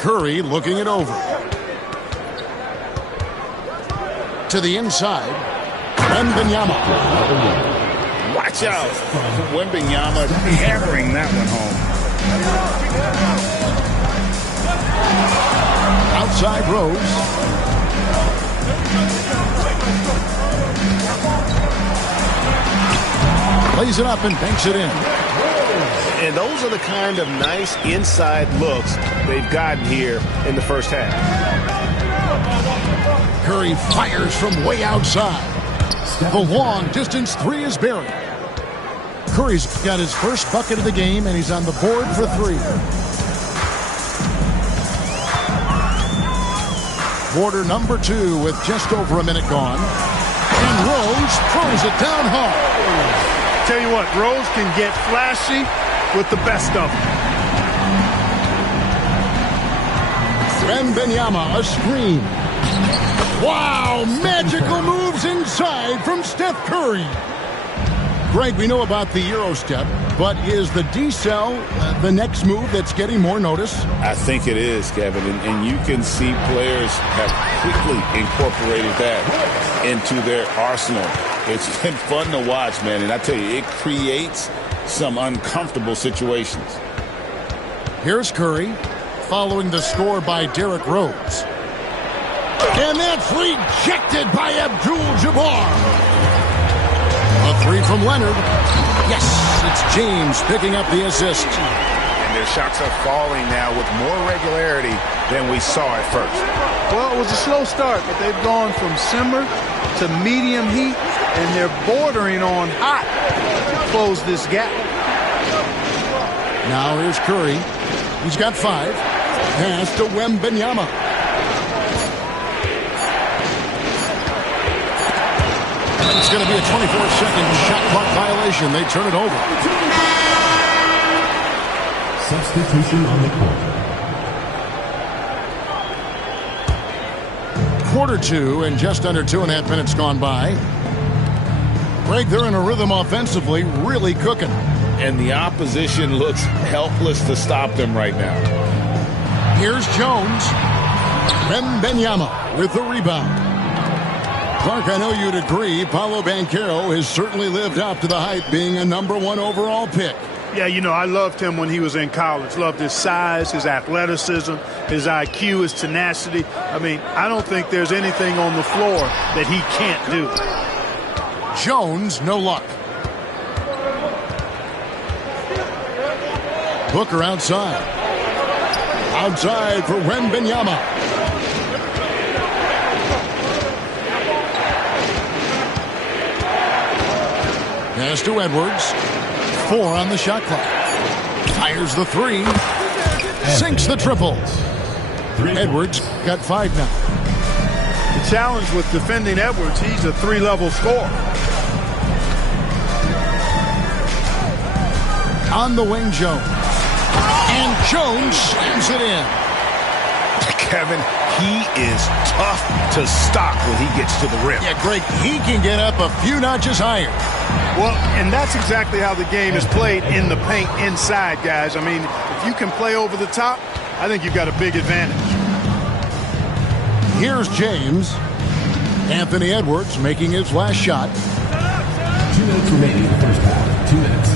Curry looking it over. To the inside. Wembanyama. Watch out. Wembanyama hammering that one home. Outside Rose. lays it up and banks it in. And those are the kind of nice inside looks they've gotten here in the first half. Curry fires from way outside. The long distance three is buried. Curry's got his first bucket of the game, and he's on the board for three. Quarter number 2 with just over a minute gone. And Rose throws it down hard. Tell you what, Rose can get flashy with the best of them. Wembanyama, a screen. Wow, magical moves inside from Steph Curry. Greg, we know about the Euro step, but is the D-cell the next move that's getting more notice? I think it is, Kevin, and you can see players have quickly incorporated that into their arsenal. It's been fun to watch, man, and I tell you, it creates some uncomfortable situations. Here's Curry, following the score by Derrick Rose. And that's rejected by Abdul-Jabbar. A three from Leonard. Yes, it's James picking up the assist. And their shots are falling now with more regularity than we saw at first. Well, it was a slow start, but they've gone from simmer to medium heat, and they're bordering on hot to close this gap. Now here's Curry. He's got 5. Pass to Wembanyama. It's going to be a 24-second shot clock violation. They turn it over. Substitution on the court. Quarter 2 and just under 2.5 minutes gone by. Greg, they're in a rhythm offensively, really cooking. And the opposition looks helpless to stop them right now. Here's Jones. Wembanyama with the rebound. Clark, I know you'd agree, Paolo Banchero has certainly lived up to the hype, being a #1 overall pick. Yeah, you know, I loved him when he was in college. Loved his size, his athleticism, his IQ, his tenacity. I mean, I don't think there's anything on the floor that he can't do. Jones, no luck. Booker outside. Outside for Wembanyama. Pass to Edwards. 4 on the shot clock. Fires the 3. Sinks the triple. Edwards got 5 now. The challenge with defending Edwards, he's a 3-level scorer. On the wing, Jones. And Jones slams it in. Kevin, he is tough to stop when he gets to the rim. Yeah, Greg, he can get up a few notches higher. Well, and that's exactly how the game is played in the paint inside, guys. I mean, if you can play over the top, I think you've got a big advantage. Here's James. Anthony Edwards making his last shot. 2 minutes remaining in the first half. 2 minutes.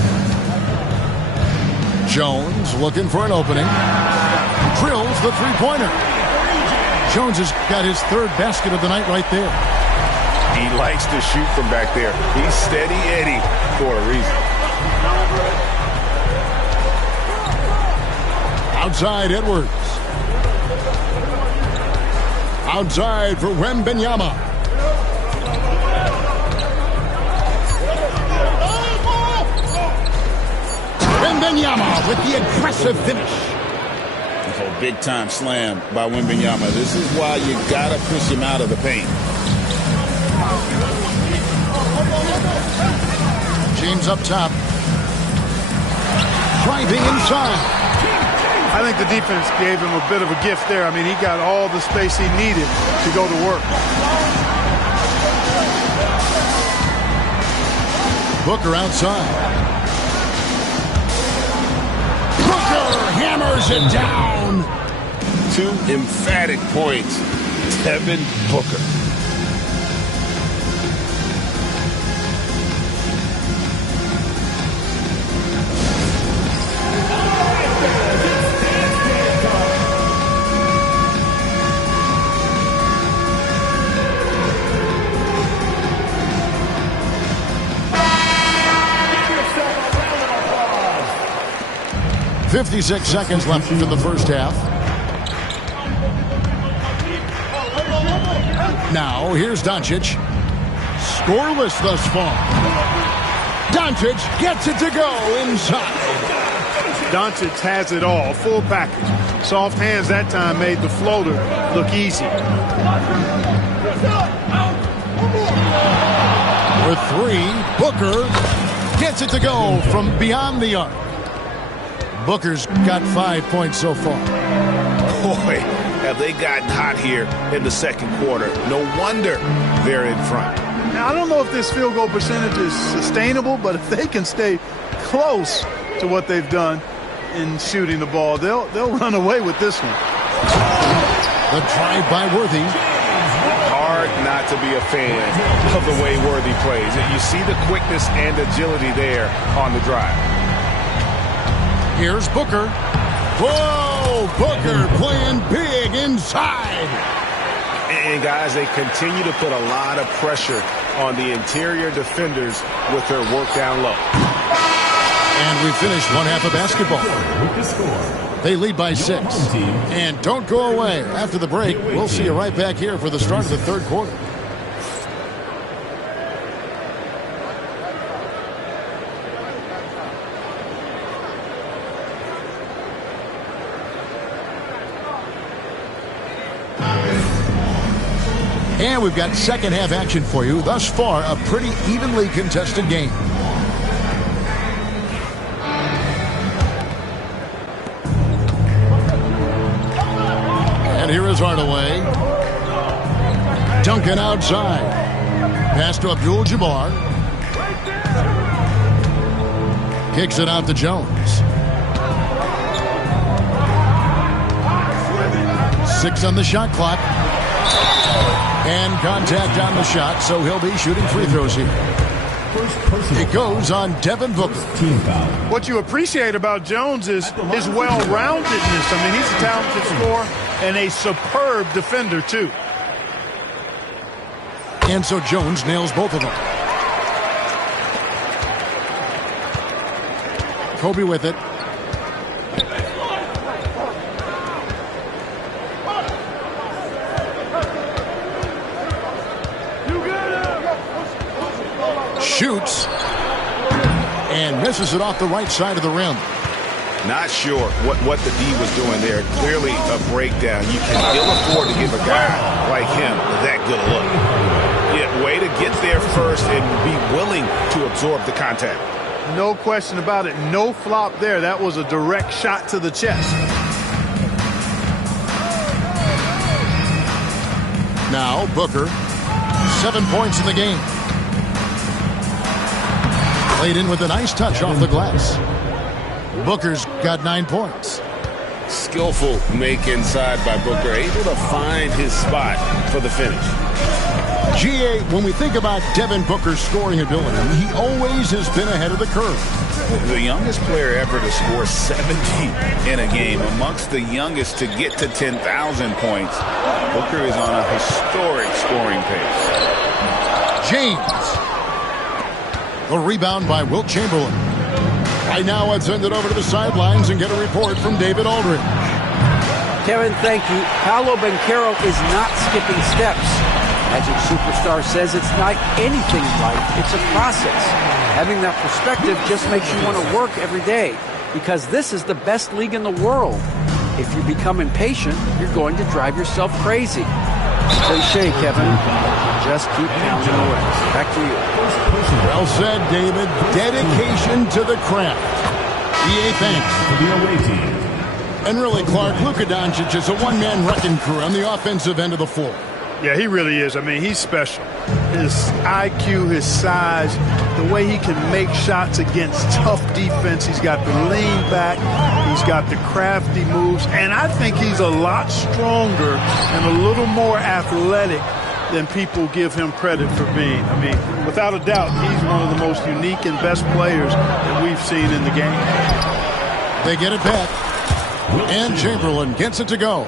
Jones looking for an opening. Drills the three-pointer. Jones has got his 3rd basket of the night right there. He likes to shoot from back there. He's steady Eddie for a reason. Outside Edwards. Outside for Wembanyama. Wembanyama with the aggressive finish. Oh, big-time slam by Wembanyama. This is why you got to push him out of the paint. James up top. Driving inside. I think the defense gave him a bit of a gift there. I mean, he got all the space he needed to go to work. Booker outside. Booker hammers it down. 2 emphatic points. Devin Booker. 56 seconds left in the first half. Now, here's Doncic. Scoreless thus far. Doncic gets it to go inside. Doncic has it all, full package. Soft hands that time made the floater look easy. For three, Booker gets it to go from beyond the arc. Booker's got 5 points so far. Boy, have they gotten hot here in the second quarter. No wonder they're in front. Now, I don't know if this field goal percentage is sustainable, but if they can stay close to what they've done in shooting the ball, they'll run away with this one. The drive by Worthy. Hard not to be a fan of the way Worthy plays. You see the quickness and agility there on the drive. Here's Booker. Whoa! Booker playing big inside. And guys, they continue to put a lot of pressure on the interior defenders with their work down low. And we finished one half of basketball. They lead by 6. And don't go away. After the break, we'll see you right back here for the start of the third quarter. And we've got second half action for you. Thus far, a pretty evenly contested game. And here is Hardaway. Duncan outside. Pass to Abdul-Jabbar. Kicks it out to Jones. 6 on the shot clock. And contact on the shot, so he'll be shooting free throws here. It goes on Devin Booker. What you appreciate about Jones is his well-roundedness. I mean, he's a talented scorer and a superb defender, too. And so Jones nails both of them. Kobe with it. Shoots and misses it off the right side of the rim. Not sure what the D was doing there. Clearly a breakdown. You can ill afford to give a guy like him that good a look. Yeah, way to get there first and be willing to absorb the contact. No question about it. No flop there. That was a direct shot to the chest. Now Booker, 7 points in the game. Played in with a nice touch off the glass. Booker's got 9 points. Skillful make inside by Booker, able to find his spot for the finish. GA, when we think about Devin Booker's scoring ability, he always has been ahead of the curve. The youngest player ever to score 70 in a game, amongst the youngest to get to 10,000 points. Booker is on a historic scoring pace. James. The rebound by Wilt Chamberlain. Right now, let's send it over to the sidelines and get a report from David Aldridge. Kevin, thank you. Paolo Banchero is not skipping steps. Magic Superstar says it's like anything in life. It's a process. Having that perspective just makes you want to work every day because this is the best league in the world. If you become impatient, you're going to drive yourself crazy. Cliche, Kevin. Just keep pounding away. Back to you. Well said, David. Dedication to the craft. EA, thanks. And really, Clark, Luka Doncic is a one-man wrecking crew on the offensive end of the floor. Yeah, he really is. I mean, he's special. His IQ, his size, the way he can make shots against tough defense. He's got the lean back. He's got the crafty moves. And I think he's a lot stronger and a little more athletic than people give him credit for being. I mean, without a doubt, he's one of the most unique and best players that we've seen in the game. They get it back. And Chamberlain gets it to go.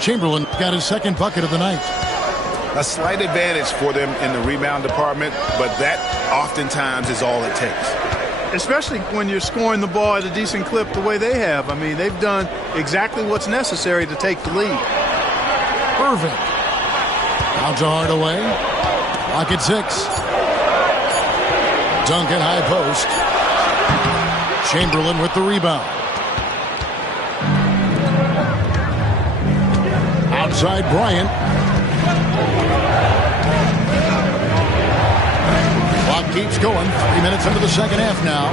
Chamberlain got his second bucket of the night. A slight advantage for them in the rebound department, but that oftentimes is all it takes. especially when you're scoring the ball at a decent clip the way they have. I mean, they've done exactly what's necessary to take the lead. Irving. Out to Hardaway. Lock at 6. Duncan high post. Chamberlain with the rebound. Outside Bryant. Clock keeps going. 3 minutes into the second half now.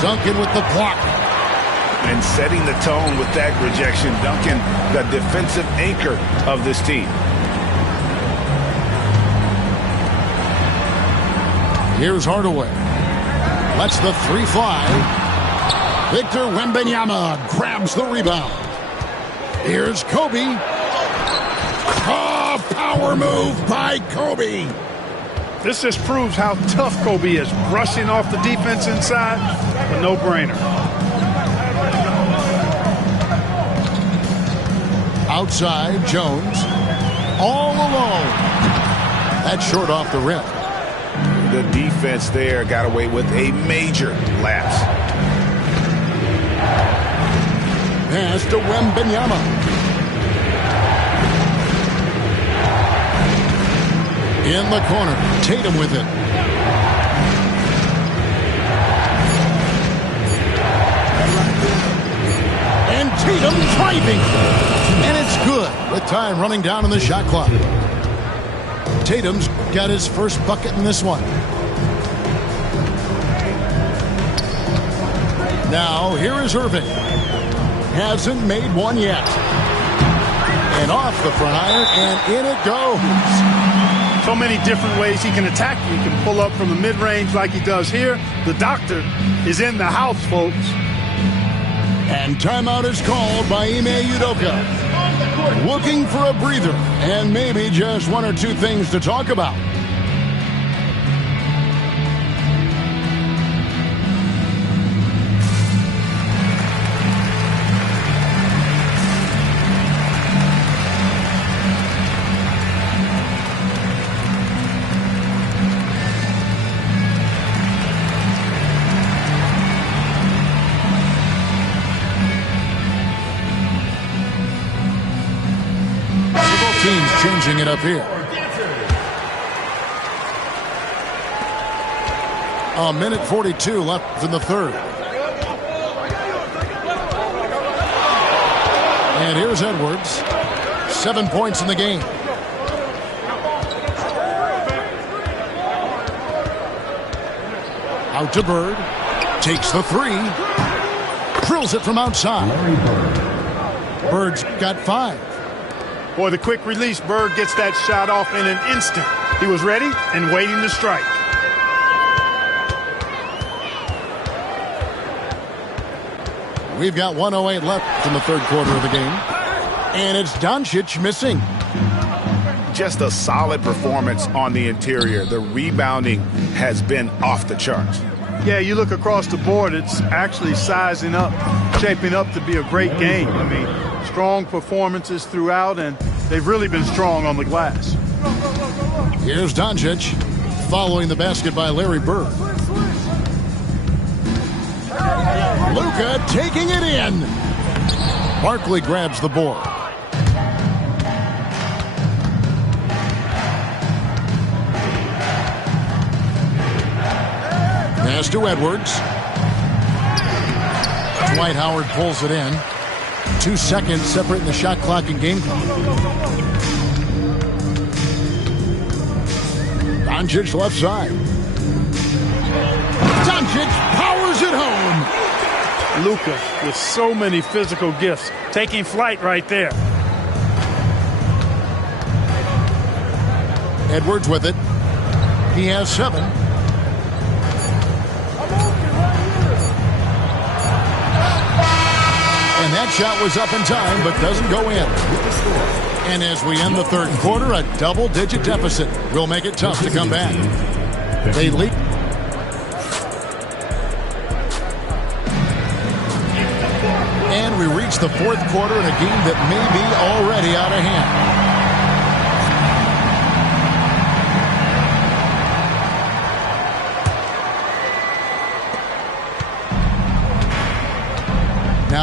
Duncan with the block. And setting the tone with that rejection. Duncan, the defensive anchor of this team. Here's Hardaway. Lets the 3 fly. Victor Wembanyama grabs the rebound. Here's Kobe. Oh, power move by Kobe. This just proves how tough Kobe is. Brushing off the defense inside, a no-brainer. Outside, Jones. All alone. That's short off the rim. The defense there got away with a major lapse. Pass to Wembanyama. In the corner, Tatum with it. And Tatum driving. And it's good with time running down in the shot clock. Tatum's got his first bucket in this one. Now, here is Irving. Hasn't made one yet. And off the front iron, and in it goes. So many different ways he can attack you. He can pull up from the mid-range like he does here. The doctor is in the house, folks. And timeout is called by Ime Udoka. Looking for a breather and maybe just one or two things to talk about. Teams changing it up here. A minute 42 left in the third. And here's Edwards. 7 points in the game. Out to Bird. Takes the 3. Drills it from outside. Bird's got 5. Boy, the quick release, Bird gets that shot off in an instant. He was ready and waiting to strike. We've got 1:08 left in the third quarter of the game. And it's Doncic missing. Just a solid performance on the interior. The rebounding has been off the charts. Yeah, you look across the board, it's actually sizing up, shaping up to be a great game. I mean, strong performances throughout, and they've really been strong on the glass. Here's Doncic following the basket by Larry Bird. Luka taking it in. Barkley grabs the board. Pass to Edwards. Dwight Howard pulls it in. 2 seconds separating the shot clock and game clock. Doncic left side. Doncic powers it home. Luka with so many physical gifts, taking flight right there. Edwards with it. He has 7. And that shot was up in time, but doesn't go in. And as we end the third quarter, a double-digit deficit will make it tough to come back. They lead. And we reach the fourth quarter in a game that may be already out of hand.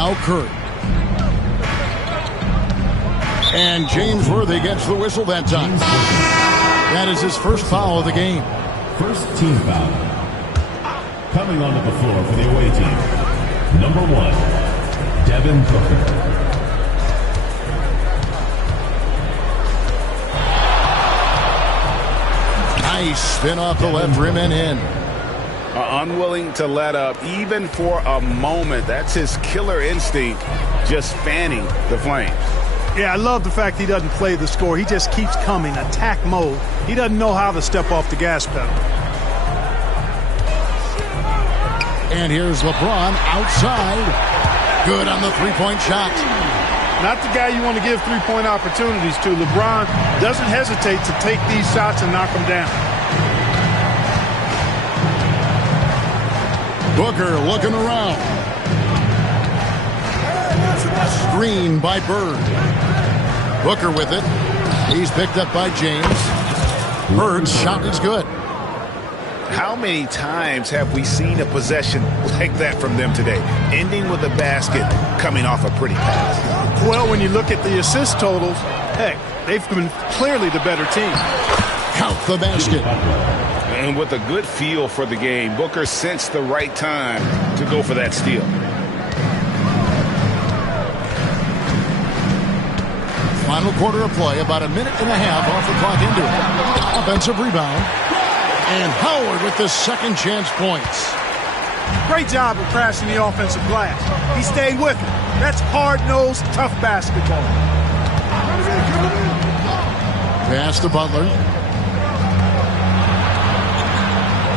Now Kurt. And James Worthy gets the whistle that time. That is his first foul of the game. First team foul. Coming onto the floor for the away team. Number 1, Devin Booker. Nice spin off the left rim and in. Unwilling to let up even for a moment. That's his killer instinct, just fanning the flames. Yeah, I love the fact he doesn't play the score. He just keeps coming, attack mode. He doesn't know how to step off the gas pedal. And here's LeBron outside. Good on the three-point shot. Not the guy you want to give three-point opportunities to. LeBron doesn't hesitate to take these shots and knock them down. Booker looking around. Screen by Bird. Booker with it. He's picked up by James. Bird's shot is good. How many times have we seen a possession like that from them today, ending with a basket coming off a pretty pass? Well, when you look at the assist totals, heck, they've been clearly the better team. Count the basket. And with a good feel for the game, Booker sensed the right time to go for that steal. Final quarter of play, about a minute and a half off the clock into it. Offensive rebound. And Howard with the second chance points. Great job of crashing the offensive glass. He stayed with it. That's hard-nosed, tough basketball. Pass to Butler.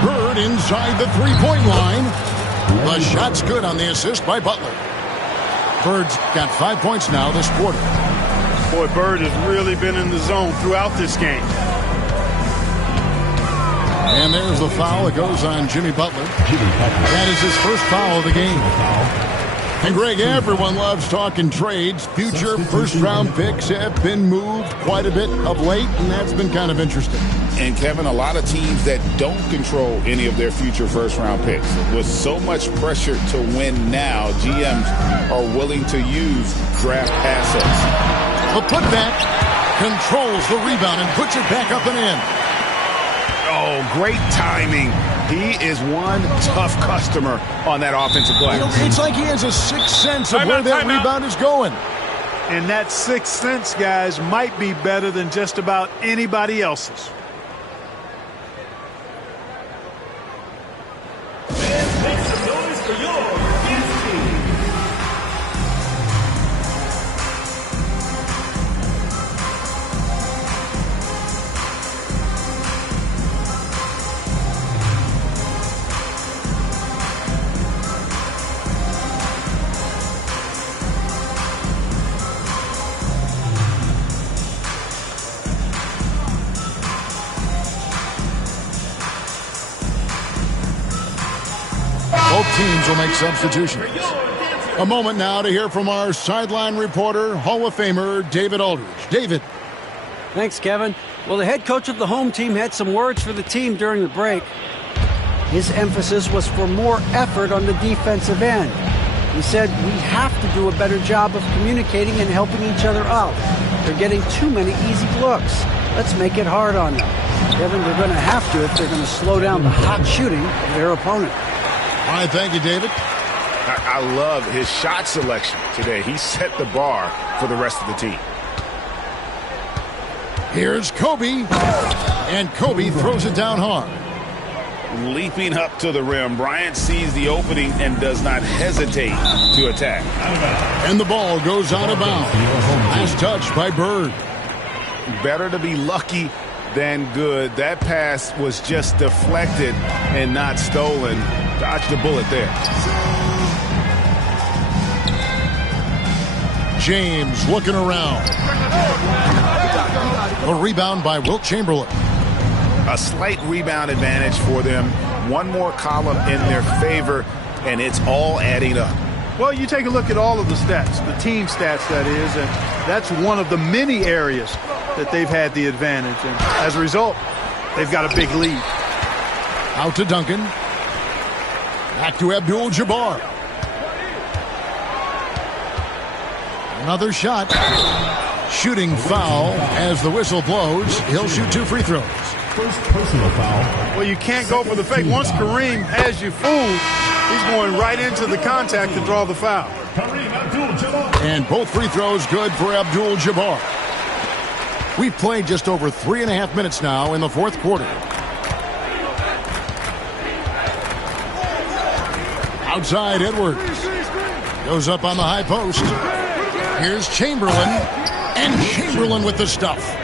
Bird inside the three-point line. The shot's good on the assist by Butler. Bird's got 5 points now this quarter. Boy, Bird has really been in the zone throughout this game. And there's the foul that goes on Jimmy Butler. That is his first foul of the game. And Greg, everyone loves talking trades. Future first-round picks have been moved quite a bit of late, and that's been kind of interesting. And Kevin, a lot of teams that don't control any of their future first-round picks. With so much pressure to win now, GMs are willing to use draft assets. The putback controls the rebound and puts it back up and in. Oh, great timing. He is one tough customer on that offensive glass. It's like he has a sixth sense of where that rebound is going. And that sixth sense, guys, might be better than just about anybody else's. Both teams will make substitutions. A moment now to hear from our sideline reporter, Hall of Famer David Aldridge. David. Thanks, Kevin. Well, the head coach of the home team had some words for the team during the break. His emphasis was for more effort on the defensive end. He said, we have to do a better job of communicating and helping each other out. They're getting too many easy looks. Let's make it hard on them. Kevin, they're going to have to if they're going to slow down the hot shooting of their opponent. All right, thank you, David. I love his shot selection today. He set the bar for the rest of the team. Here's Kobe. And Kobe throws it down hard. Leaping up to the rim, Bryant sees the opening and does not hesitate to attack. And the ball goes out of bounds. Last touch by Bird. Better to be lucky than good. That pass was just deflected and not stolen. Dodged the bullet there. James looking around. A rebound by Wilt Chamberlain. A slight rebound advantage for them. One more column in their favor, and it's all adding up. Well, you take a look at all of the stats, the team stats, that is, and that's one of the many areas that they've had the advantage. And as a result, they've got a big lead. Out to Duncan. Back to Abdul-Jabbar. Another shot. Shooting foul as the whistle blows. He'll shoot 2 free throws. First personal foul. Well, you can't go for the fake. Once Kareem has you fooled, he's going right into the contact to draw the foul. And both free throws good for Abdul-Jabbar. We've played just over 3.5 minutes now in the fourth quarter. Outside, Edwards. Goes up on the high post. Here's Chamberlain. And Chamberlain with the stuff.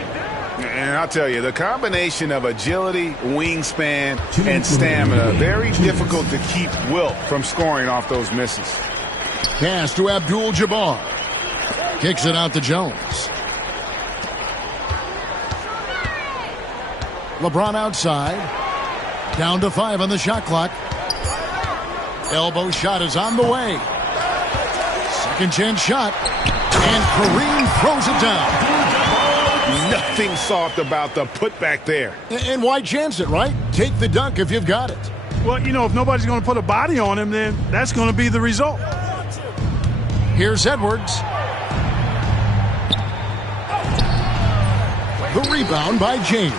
And I'll tell you, the combination of agility, wingspan, and stamina, very difficult to keep Wilt from scoring off those misses. Pass to Abdul-Jabbar. Kicks it out to Jones. LeBron outside. Down to 5 on the shot clock. Elbow shot is on the way. Second chance shot. And Kareem throws it down. Nothing soft about the putback there. And why chance it, right? Take the dunk if you've got it. Well, you know, if nobody's going to put a body on him, then that's going to be the result. Here's Edwards. The rebound by James.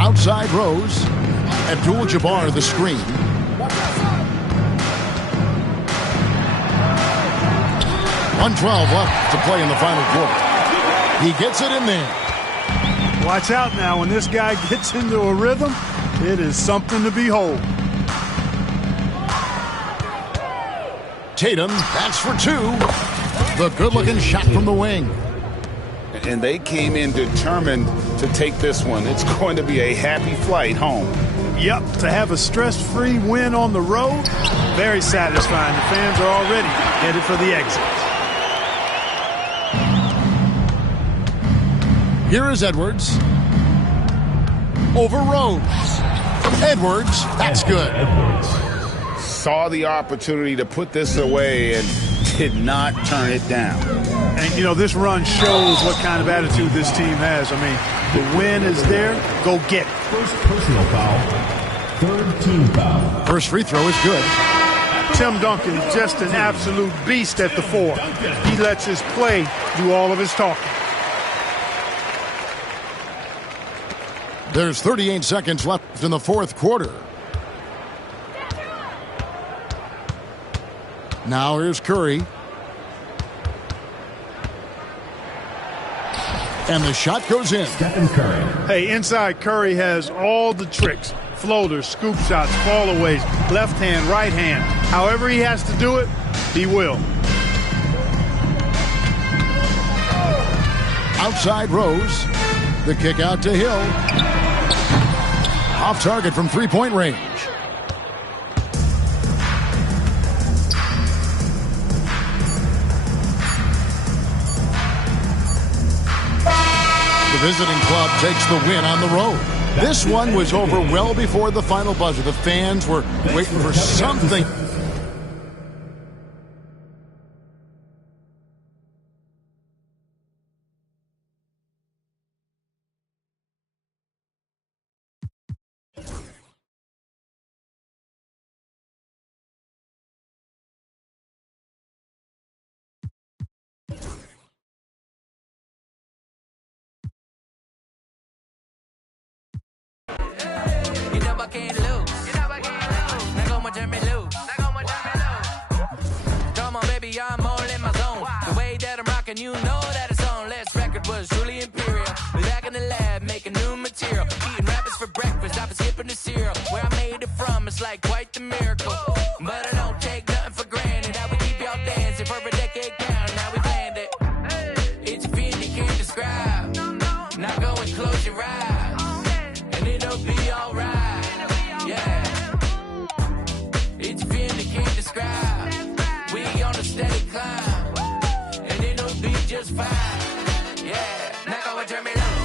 Outside Rose. Abdul-Jabbar the screen. .112 left to play in the final quarter. He gets it in there. Watch out now. When this guy gets into a rhythm, it is something to behold. Tatum, that's for 2. The good-looking shot from the wing. And they came in determined to take this one. It's going to be a happy flight home. Yep, to have a stress-free win on the road, very satisfying. The fans are already headed for the exit. Here is Edwards. Over Rose. Edwards, that's good. Saw the opportunity to put this away and did not turn it down. And, you know, this run shows what kind of attitude this team has. I mean, the win is there. Go get it. First personal foul. Third team foul. First free throw is good. Tim Duncan, just an absolute beast at the 4. He lets his play do all of his talking. There's 38 seconds left in the fourth quarter. Now here's Curry. And the shot goes in. Stephen Curry. Hey, inside Curry has all the tricks. Floaters, scoop shots, fallaways, left hand, right hand. However he has to do it, he will. Outside Rose. The kick out to Hill. Off target from three-point range. The visiting club takes the win on the road. This one was over well before the final buzzer. The fans were waiting for something. Can't lose. Now go my turn me loose. Come on, baby, I'm all in my zone. The way that I'm rocking, you know that it's on. Last record was truly imperial. Back in the lab, making new material. Eating rappers for breakfast, I was skipping the cereal. Where I made it from, it's like quite the miracle. But I don't take nothing for granted. I would keep y'all dancing for a decade count. Now we planned it. It's a feeling you can't describe. Now go and close your eyes, and it'll be alright. It's a feeling they can't describe. We on a steady climb, and it'll be just fine. Yeah, now go and turn me loose.